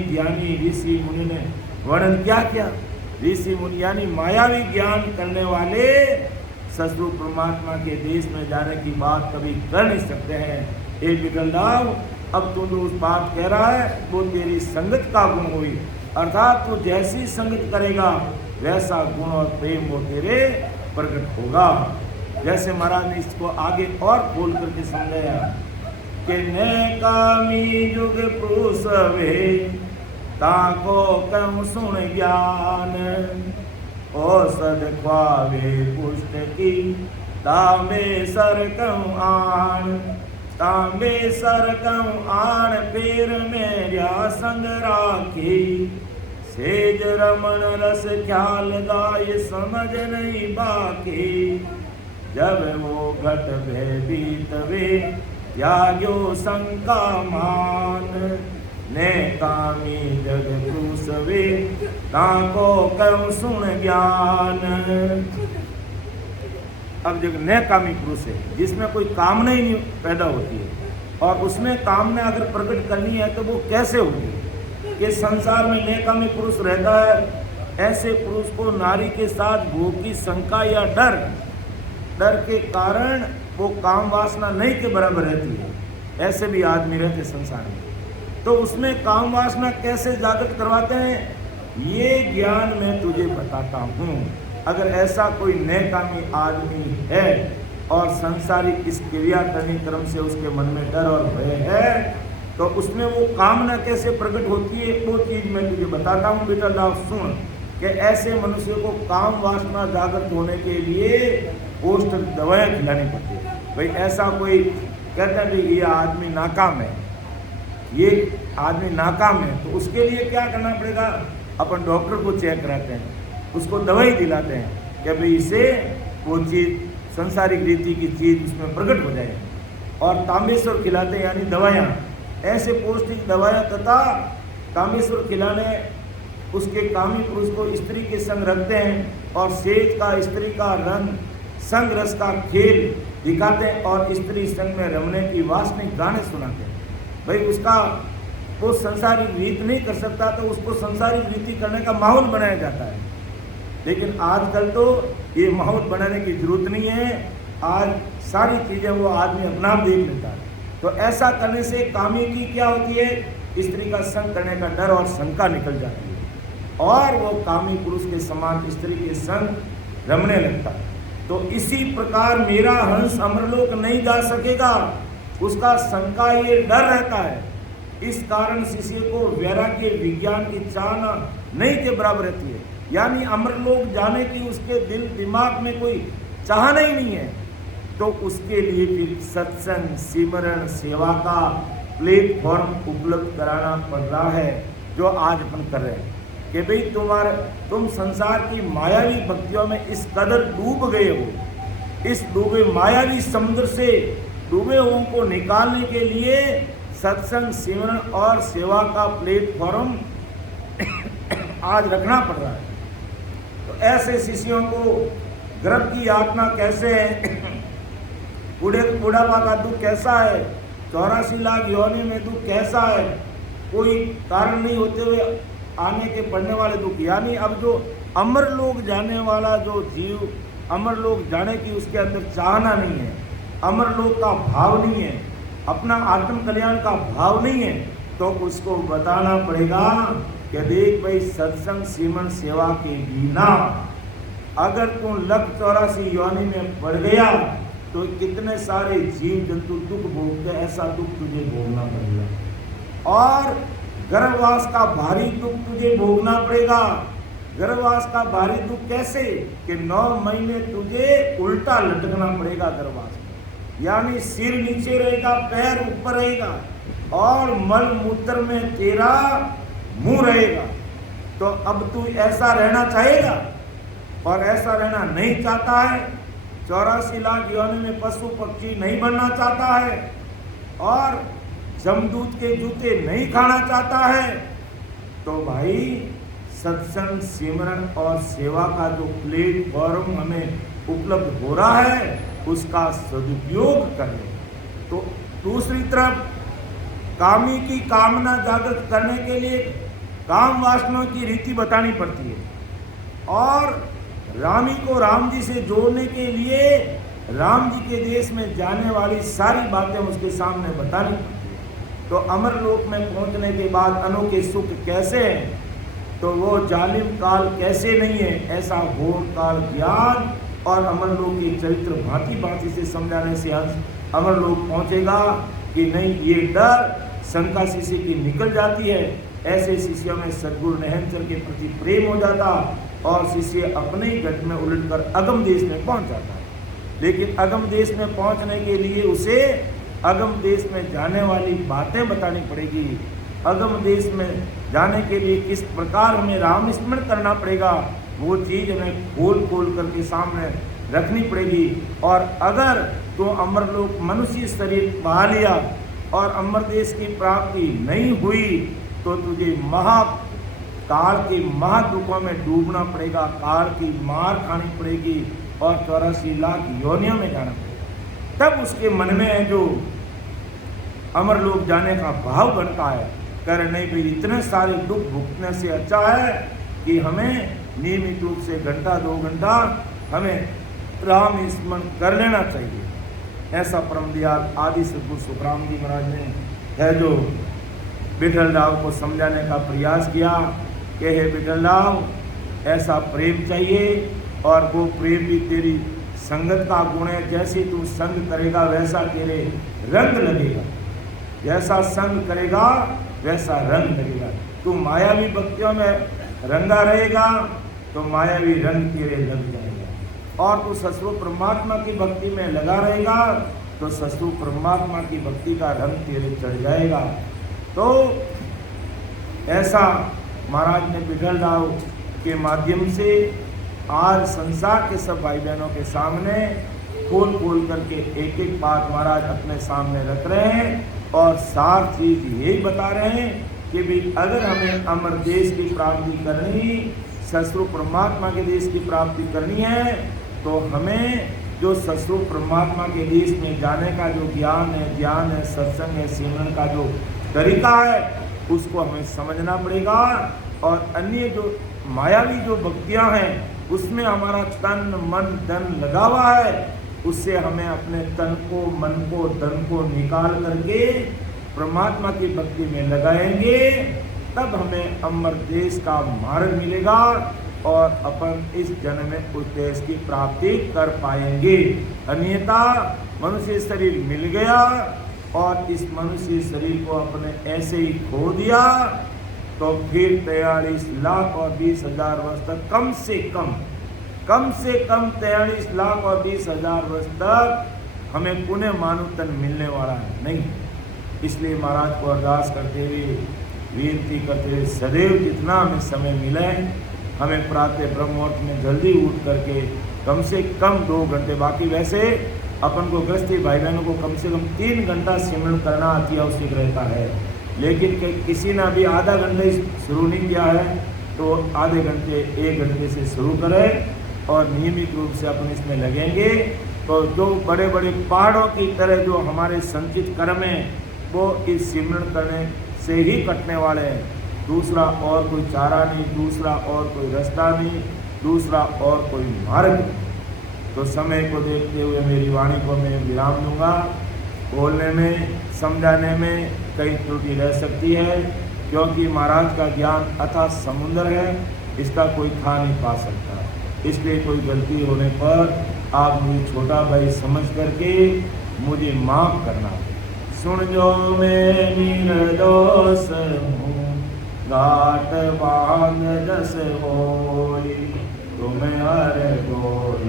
ऋषि मुनि ने वर्णन क्या किया। ऋषि मुनि यानी मायावी ज्ञान करने वाले ससुर परमात्मा के देश में जाने की बात कभी कर नहीं सकते हैं। एक विकलदाव, अब तू जो उस बात कह रहा है वो तेरी संगत का गुण हुई, अर्थात तू जैसी संगत करेगा वैसा गुण और प्रेम वो तेरे प्रकट होगा। जैसे महाराज ने इसको आगे और खोल करके समझाया कि न कामी युग पुरुष वे ताको कम सुन ज्ञान, औषध ख्वावे पुष्ट की तांबे सर कम आन, तांबे सर कम आन पेर मेरा संग राखी, सेज रमन रस ख्याल दाय समझ नहीं बाकी, जब वो घट भयभीत वे त्याग्यो शंका मान, ने कामी जग पुरुषवे ताको कम सुन ज्ञान। अब जब न कामी पुरुष है जिसमें कोई कामना ही नहीं पैदा होती है, और उसमें कामना अगर प्रकट करनी है तो वो कैसे होगी। कि संसार में न कामी पुरुष रहता है, ऐसे पुरुष को नारी के साथ भोग की शंका या डर के कारण वो काम वासना नहीं के बराबर रहती है। ऐसे भी आदमी रहते संसार में, तो उसमें काम वासना कैसे जागृत करवाते हैं ये ज्ञान मैं तुझे बताता हूँ। अगर ऐसा कोई नेकामी आदमी है और संसारिक इस क्रिया करने क्रम से उसके मन में डर और भय है तो उसमें वो कामना कैसे प्रकट होती है वो चीज़ मैं तुझे बताता हूँ। बेटा लाभ सुन कि ऐसे मनुष्य को काम वासना जागृत होने के लिए पोस्टर दवाएं खिलानी पड़ती है। भाई ऐसा कोई कहता है ये आदमी नाकाम है, ये आदमी नाकाम है, तो उसके लिए क्या करना पड़ेगा। अपन डॉक्टर को चेक कराते हैं, उसको दवाई दिलाते हैं कि भाई इसे वो चीज़ संसारिक रीति की चीज़ उसमें प्रकट हो जाए, और तांबेश्वर खिलाते हैं यानी दवायाँ, ऐसे पौष्टिक दवायाँ तथा तांबेश्वर खिलाने उसके कामी पुरुष को स्त्री के संग रखते हैं, और सेज का स्त्री का रंग संग रस का खेल दिखाते हैं, और स्त्री संग में रमने की वासनिक गाने सुनाते हैं। भाई उसका वो संसारिक रीत नहीं कर सकता तो उसको संसारिक रीति करने का माहौल बनाया जाता है। लेकिन आजकल तो ये माहौल बनाने की जरूरत नहीं है, आज सारी चीज़ें वो आदमी अपना आप देख लेता है। तो ऐसा करने से कामी की क्या होती है, स्त्री का संग करने का डर और शंका निकल जाती है और वो कामी पुरुष के समान स्त्री के संग रमने लगता है। तो इसी प्रकार मेरा हंस अमरलोक नहीं जा सकेगा, उसका शंका ये डर रहता है। इस कारण शिष्य को वैराग्य विज्ञान की चाहना नहीं के बराबर रहती है, यानी अमरलोक जाने की उसके दिल दिमाग में कोई चाहना ही नहीं है। तो उसके लिए फिर सत्संग सिमरण सेवा का प्लेटफॉर्म उपलब्ध कराना पड़ रहा है, जो आज अपन कर रहे हैं कि भाई तुम संसार की मायावी भक्तियों में इस कदर डूब गए हो, इस डूबे मायावी समुद्र से डूबे हुओं को निकालने के लिए सत्संग सिमरण और सेवा का प्लेटफॉर्म आज रखना पड़ रहा है। तो ऐसे शिष्यों को गर्भ की यातना कैसे है, बुढ़ापा का दुख कैसा है, 84 लाख योनि में दुख कैसा है, कोई कारण नहीं होते हुए आने के पड़ने वाले दुख, यानी अब जो अमर लोक जाने वाला जो जीव अमर लोक जाने की उसके अंदर चाहना नहीं है, अमर लोक का भाव नहीं है, अपना आत्म कल्याण का भाव नहीं है, तो उसको बताना पड़ेगा कि देख भाई सत्संग सिमरण सेवा के बिना अगर तू 184 योनि में पड़ गया तो कितने सारे जीव जंतु दुख भोगते, ऐसा दुख तुझे भोगना पड़ेगा। और गर्भवास का भारी दुख तुझे भोगना पड़ेगा। गर्भवास का भारी दुख कैसे कि 9 महीने तुझे उल्टा लटकना पड़ेगा गर्भवास में, यानी सिर नीचे रहेगा, पैर ऊपर रहेगा और मल मूत्र में तेरा मुंह रहेगा। तो अब तू ऐसा रहना चाहेगा और ऐसा रहना नहीं चाहता है, 84 लाख योनि में पशु पक्षी नहीं बनना चाहता है और जमदूत के जूते नहीं खाना चाहता है, तो भाई सत्संग सिमरण और सेवा का जो प्लेटफॉर्म हमें उपलब्ध हो रहा है उसका सदुपयोग करें। तो दूसरी तरफ कामी की कामना जागृत करने के लिए काम वासना की रीति बतानी पड़ती है और रामी को राम जी से जोड़ने के लिए राम जी के देश में जाने वाली सारी बातें उसके सामने बतानी पड़ती है। तो अमर लोक में पहुंचने के बाद अनोखे सुख कैसे हैं, तो वो जालिम काल कैसे नहीं है, ऐसा घोर काल ज्ञान और अमरलोक के चरित्र भांति भांति से समझाने से अंश अमरलोक पहुंचेगा कि नहीं। ये डर शंका शिष्य की निकल जाती है। ऐसे शिष्यों में सद्गुरु नहनचर के प्रति प्रेम हो जाता और शिष्य अपने ही गट में उलटकर अगम देश में पहुंच जाता है। लेकिन अगम देश में पहुंचने के लिए उसे अगम देश में जाने वाली बातें बतानी पड़ेगी। अगम देश में जाने के लिए किस प्रकार हमें राम स्मरण करना पड़ेगा, वो चीज़ हमें खोल खोल करके सामने रखनी पड़ेगी। और अगर तो अमरलोक मनुष्य शरीर पा लिया और अमर देश की प्राप्ति नहीं हुई तो तुझे काल के महादुखों में डूबना पड़ेगा, काल की मार खानी पड़ेगी और 84 लाख योनियों में जाना पड़ेगा। तब उसके मन में जो अमरलोक जाने का भाव बनता है, कर नहीं भाई इतने सारे दुख भुगतने से अच्छा है कि हमें नियमित रूप से घंटा 2 घंटा हमें राम स्मरण कर लेना चाहिए। ऐसा परम दयाल आदि सद्गुरु सुखराम जी महाराज ने है जो विठल राव को समझाने का प्रयास किया कि हे विठल राव, ऐसा प्रेम चाहिए और वो प्रेम भी तेरी संगत का गुण है। जैसे तू संग करेगा वैसा तेरे रंग लगेगा, जैसा संग करेगा वैसा रंग लगेगा। तू मायावी भक्तियों में रंगा रहेगा तो मायावी रंग तेरे लग जाएगा और तू ससुर परमात्मा की भक्ति में लगा रहेगा तो ससुर परमात्मा की भक्ति का रंग तेरे चढ़ जाएगा। तो ऐसा महाराज ने विठल राव के माध्यम से आज संसार के सब भाई बहनों के सामने खोल खोल करके एक एक बात महाराज अपने सामने रख रहे हैं और सार चीज यही बता रहे हैं कि भी अगर हमें अमर देश की प्राप्ति करनी, ससुर परमात्मा के देश की प्राप्ति करनी है तो हमें जो ससुर परमात्मा के देश में जाने का जो ज्ञान है, सत्संग है, सिमरन का जो तरीका है उसको हमें समझना पड़ेगा। और अन्य जो मायावी जो भक्तियां हैं उसमें हमारा तन मन धन लगा हुआ है, उससे हमें अपने तन को मन को धन को निकाल करके परमात्मा की भक्ति में लगाएंगे, तब हमें अमर देश का मार्ग मिलेगा और अपन इस जन्म में उस देश की प्राप्ति कर पाएंगे। अन्यथा मनुष्य शरीर मिल गया और इस मनुष्य शरीर को अपने ऐसे ही खो दिया, तो फिर 43 लाख और 20,000 वर्ष तक कम से कम 43 लाख और 20,000 वर्ष तक हमें पुण्य मानुतन मिलने वाला है नहीं। इसलिए महाराज को अरदास करते हुए, विनती करते हुए, सदैव जितना हमें समय मिले हमें प्रातः ब्रह्म मुहूर्त में जल्दी उठ करके कम से कम 2 घंटे, बाकी वैसे अपन को गृहस्थी भाई बहनों को कम से कम 3 घंटा सिमरन करना अति आवश्यक रहता है। लेकिन किसी ने अभी आधा घंटे शुरू नहीं किया है तो आधे घंटे 1 घंटे से शुरू करें और नियमित रूप से अपन इसमें लगेंगे तो जो बड़े बड़े पहाड़ों की तरह जो हमारे संचित कर्म हैं वो इस सिमरन करने से ही कटने वाले हैं। दूसरा और कोई चारा नहीं, दूसरा और कोई रास्ता नहीं, दूसरा और कोई मार्ग नहीं। तो समय को देखते हुए मेरी वाणी को मैं विराम दूंगा। बोलने में, समझाने में कई त्रुटि रह सकती है, क्योंकि महाराज का ज्ञान अथाह समुद्र है, इसका कोई था नहीं पा सकता। इसलिए कोई गलती होने पर आप मुझे छोटा भाई समझ करके मुझे माफ़ करना। सुन जो मैं निर्दोष हूँ, घाट बांध जस होई, तुम हर बोल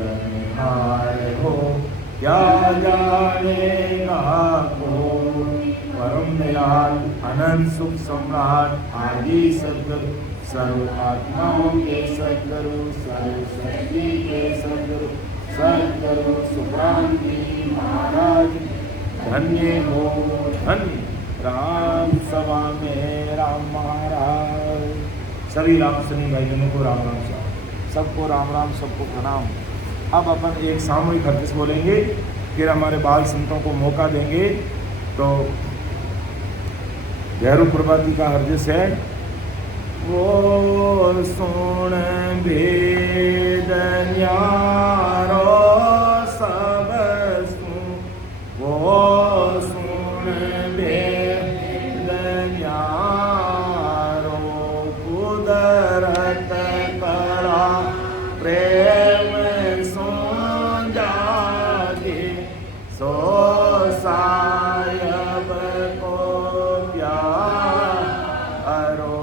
हार हो, क्या जानेगा को। परम दयाल अनंत सुख सम्राट आदि सद्गुरु, सर्व आत्माओं के सद्गुरु, सर्व शक्ति के सद्गुरु, सद्गुरु सुक्रांति महाराज धन्य हो, धन्य। राम सभा में राम महाराज। सभी राम सनी भाई बहनों को राम राम साहब, सबको राम राम, सबको प्रणाम। अब अपन एक सामूहिक हरदिश बोलेंगे, फिर हमारे बाल संतों को मौका देंगे। तो भैरव प्रभाती का हरदिश है। वो सुन भेद न्यारो सब सुन, वो सुन भेद न्यारो, कुदरत करा प्रेम सुन जागे, सो सायब को प्यार अरो,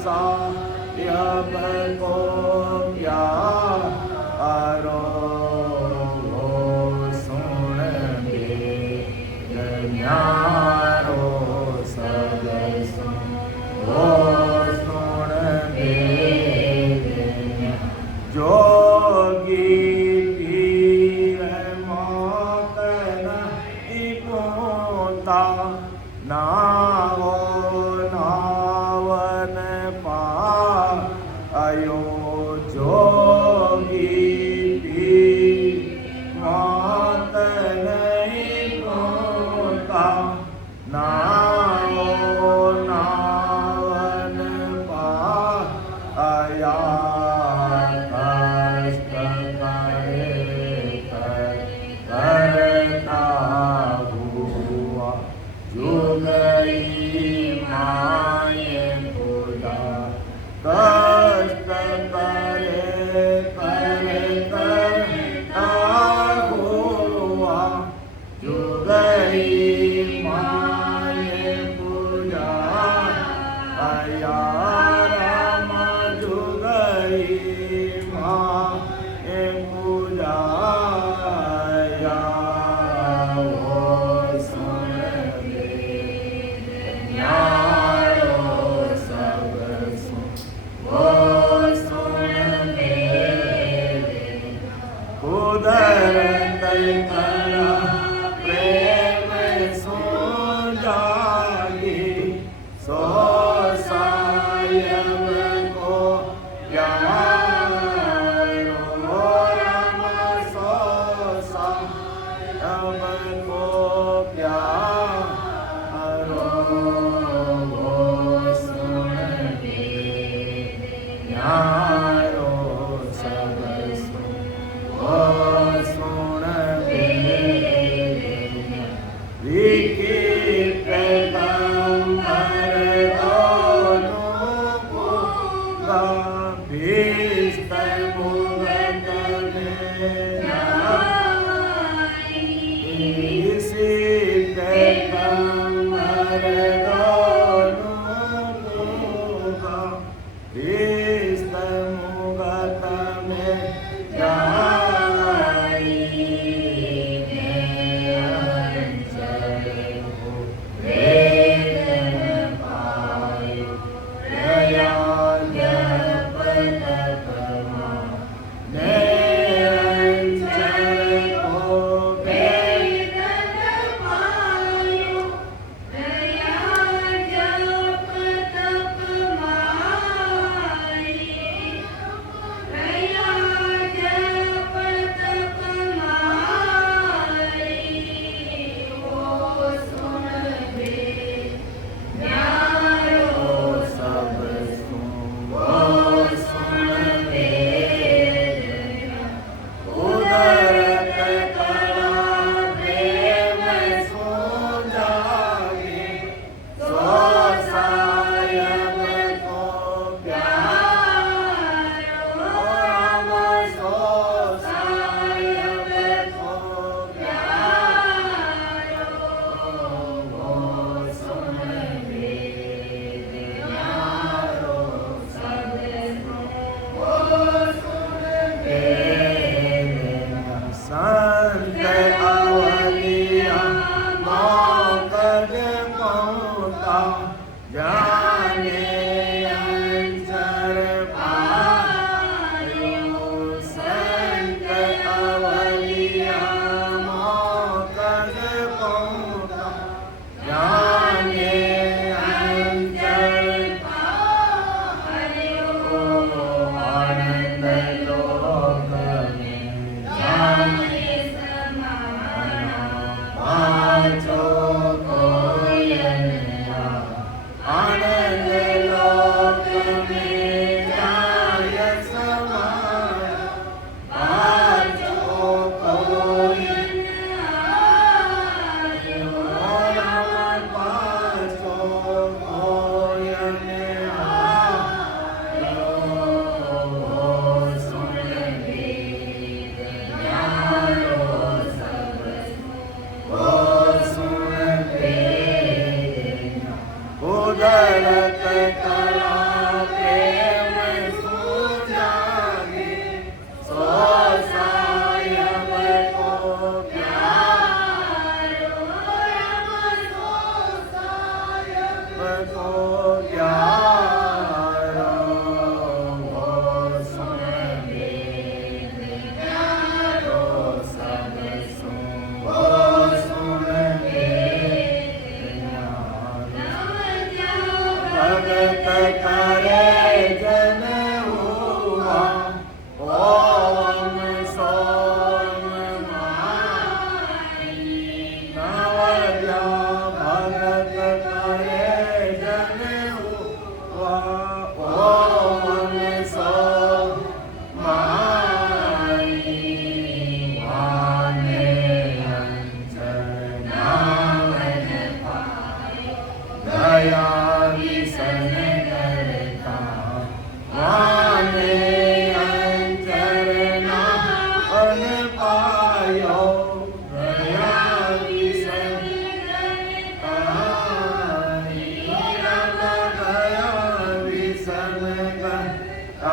सायब को प्यार अरो, सुन भेद न्यारो सब सुन, सुन भेद जोगी पीर मौत नहीं पूता, ना हो नावन पायो, जोगी पीर मौत नहीं पूता, ना हो नावन पाया। कष्ट करे करता हुआ, जुगई माये खुदा, कष्ट करे करता हुआ, जुगई माये पूजा, आया राम जुगई माये पूजा, आया वो सुन का जाने अंतर पायो संत अवलिया मोकद पहुँचा जाने अंतर पायो आनंद लोक में जाने समाना पाछो कोई नया आनंद लोक में जाय समाना पाछो कोई पाछो कोई सुन वेद न्यायो सब ओ सुन वेद कुदरत कला प्रेम सुजागे सो सायब को प्यारो को प्यारो वो सुन वेद न्यायो सब ओ सुन वेद भगत करे जन हुआ ओम सोम माई नवद्या भगत करे जन हुआ ओम सोम माई वाने अंचल नावन पायो दया विसन करता वाने अंचल नावन पायो दया विसन करता दया विसन करता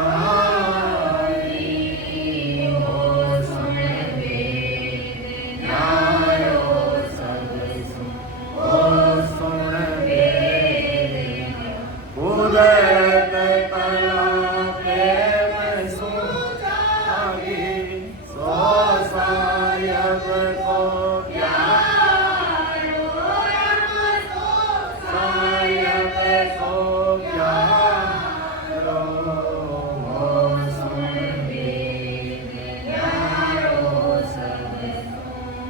हो सुन वेद न्यायो सब ओ सुन वेद कुदरत कला प्रेम सुजागे सो सायब को प्यारो सायब को प्यारो हो सुन वेद न्यायो सब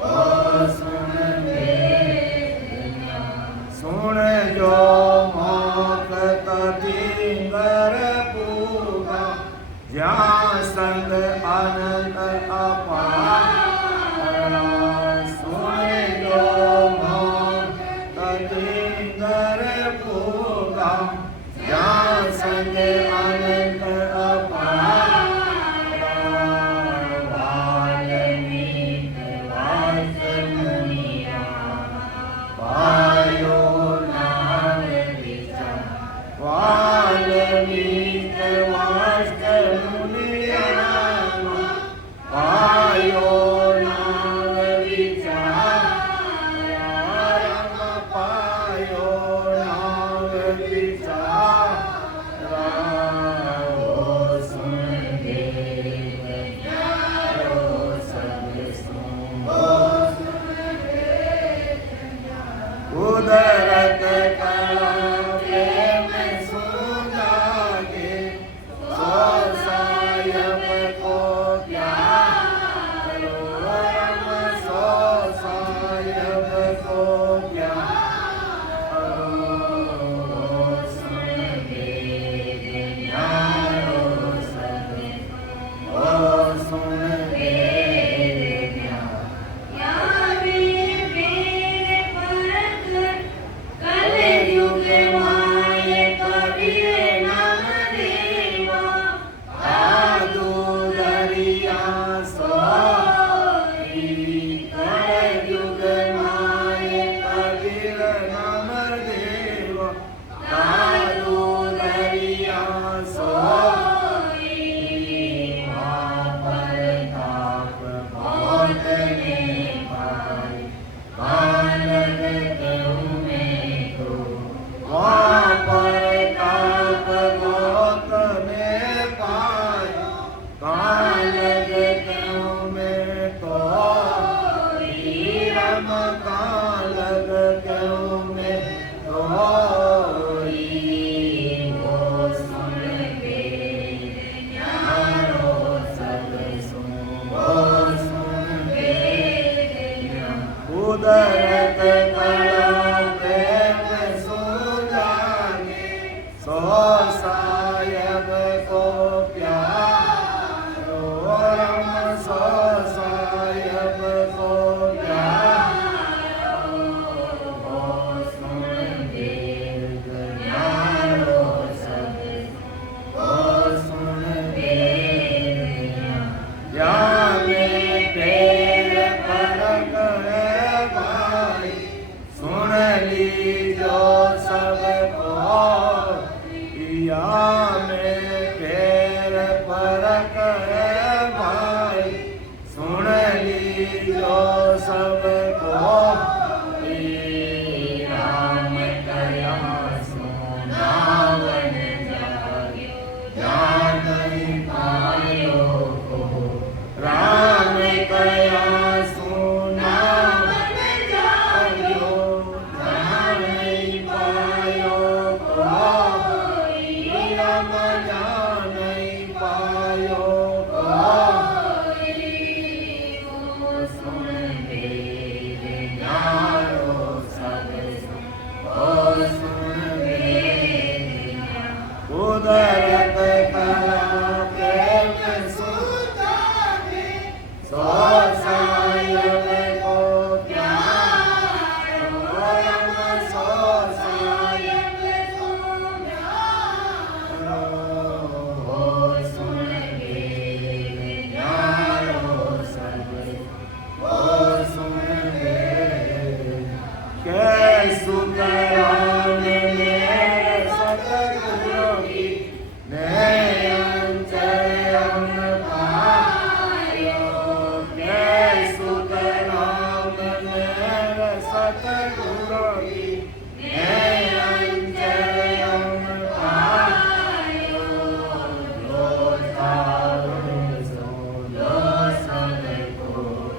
ओ सुन वेद सुन जो मोकत तिंगर पूगा ज्યાં संग आनंद अपारा सुन जो मोकत तिंगर पूगा ज्યાં संग आनंद अपारा वाल्मीक वास मुनिया पायो नाम विचार वाल्मीक वास मुनिया पायो नाम विचार पायो नाम विचार सो साहेब को प्यारो रम सो साहेब को प्यारो हो सुन वेद न्यारो सब हो सुन वेद जाने पेर फरक है भाई सुन लीजो सब या में फेर फरक है भाई सुन लीजो सबको राम कया सुनावन जाग्यो जान नहीं पायो को राम कया सुनावन जाग्यो जान नहीं पायो को नहीं पायो सुन वेद न्यारो सब हो सुन वेद कुदरत कला प्रेम सुजाने सो साहेब को प्यारो सो साहेब को प्यारो सुतराम मेरे सतगुरु की नयन पायो के सुतराम मेरे सतगुरु की नयन पायो जो तारो जो सब कोई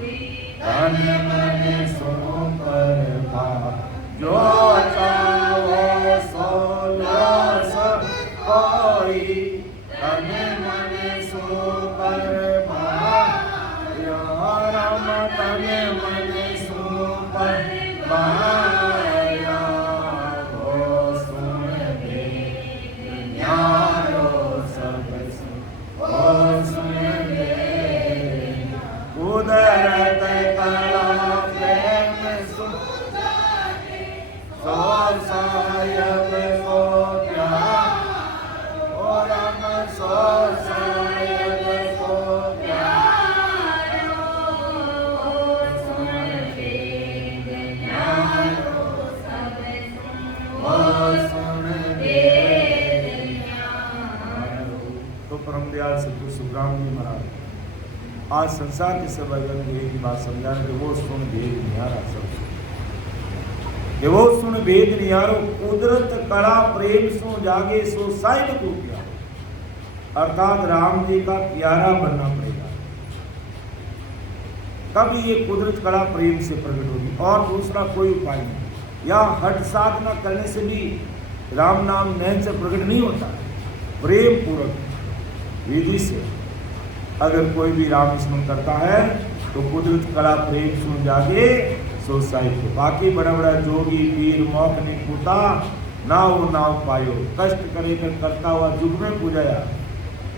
तन मन सो पर जो चाहो सो लो सब कोई तन मन सो पर राम तन मन सो पर हो सुन वेद न्यारो सब हो सुन वेद कुदरत कला प्रेम सुजाने सो साहेब को प्यारो रम सो साहेब को प्यारो सुन वेद न्यारो सब हो सुन वेद न्यारो। तो परम दयाल सद्गुरु सुखराम जी महाराज आज संसार के सब अजन को एक ही बात समझा कि वो सुन वेद न्यारा सब कि वो सुन वेद निहारो कुदरत कला प्रेम सो जागे सो साहिब को प्यारो अर्थात राम जी का प्यारा बनना पड़ेगा तब ये कुदरत कला प्रेम से प्रकट होगी और दूसरा कोई उपाय नहीं या हट साधना करने से भी राम नाम नैन से प्रकट नहीं होता है प्रेम पूर्वक विधि से अगर कोई भी राम स्मरण करता है तो कुदरत कला प्रेम सो जागे सो साहिब बाकी बड़ा बड़ा जोगी पीर मौक नहीं पूता नाव नाव पायो कष्ट करे कर करता हुआ जुग में पूजाया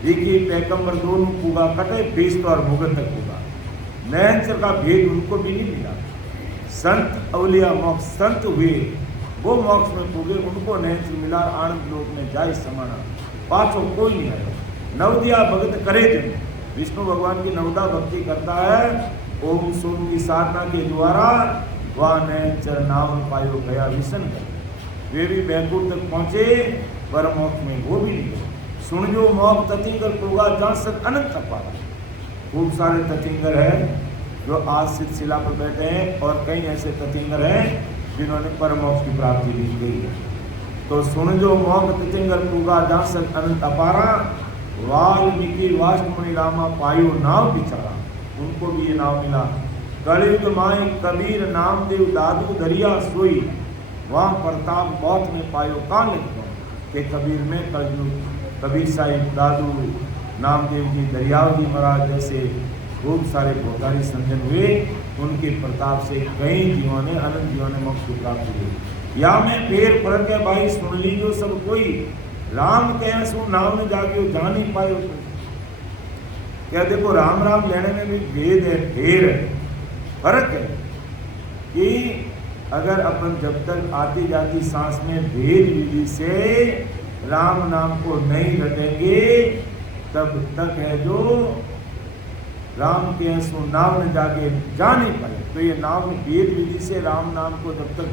देखिए पैगंबर दोनों पूगा कटे बेस्त और मुगल तक पूगा नैनचर का भेद उनको भी नहीं मिला संत अवलिया मोक्ष संत हुए वो मोक्ष में पूगे उनको नैनचर मिला आनंद लोक में जाय समाना पाछो कोई नहीं आया नवदिया भगत करे जन विष्णु भगवान की नवदा भक्ति करता है ओम सोम की साधना के द्वारा वह नैनचर नाम पायो गया विसन वे भी बैकुंठ तक पहुंचे पर मोक्ष में वो भी नहीं गए सुन जो मोक्ष ततिंगर पूगा जहाँ सक अनंत पारा खूब सारे ततिंगर हैं जो आज शिला पर बैठे हैं और कई ऐसे ततिंगर हैं जिन्होंने परमोक्ष की प्राप्ति ली गई है तो सुन जो मोक्ष ततिंगर पूगा जहाँ सक अनंत अपारा वाल्मीकि वाष्णमुनि रामा पायो नाव बिचारा उनको भी ये नाम मिला कलयुग माई कबीर नामदेव दादू दरिया सोई वहाँ प्रताप मौत में पायो कान लिखो के कबीर में कलयुग कबीर साहिब दादू नामदेव जी दरियाव जी महाराज जैसे खूब सारे भोगारी संजन हुए उनके प्रताप से कई जीवों ने अनंत जीवों ने मोक्ष की प्राप्ति हुई या में पेड़ फरक है भाई सुन लीजिए सब कोई राम कहें सो नाम में जाके जा नहीं पाए उसमें। क्या देखो राम राम लेने में भी भेद है, ढेर है, फर्क है कि अगर अपन जब तक आती जाती सांस में भेद विधि से राम नाम को नहीं रटेंगे तब तक है जो राम के सो नाम में जाके जा नहीं पाए। तो ये नाम भेद विधि से राम नाम को जब तक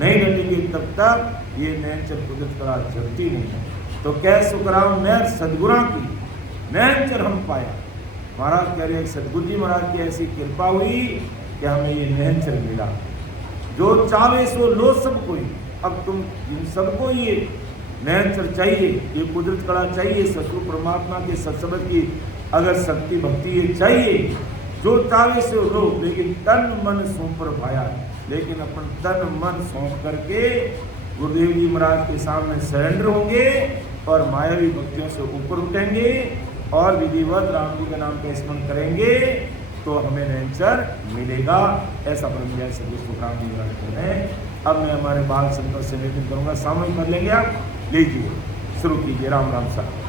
नहीं रटेंगे तब तक ये नैनचर कुदरत कला जगती नहीं है। तो कह सुखराम मैं सदगुरा की नैनचर हम पाया। महाराज कह रहे सदगुरु जी महाराज की ऐसी कृपा हुई कि हमें ये नैनचर मिला। जो चाहे सो लो सब कोई। अब तुम इन सबको ये नैनचर चाहिए, ये कुदरत कला चाहिए, सतगुरु परमात्मा के सत्संग की अगर शक्ति भक्ति ये चाहिए, जो चाहे से लो, लेकिन तन मन सौंप पर भाया। लेकिन अपन तन मन सौंप करके गुरुदेव जी महाराज के सामने सरेंडर होंगे और मायावी भक्तियों से ऊपर उठेंगे और विधिवत राम जी के नाम का स्मरण करेंगे तो हमें नैनचर मिलेगा। ऐसा ब्रह्म जय सदगुरु सुखराम जी कहते हैं। अब मैं हमारे बाल संतों से निवेदन करूँगा, सामूहिक कर लेंगे आप, लीजिए शुरू कीजिए। राम राम साहब।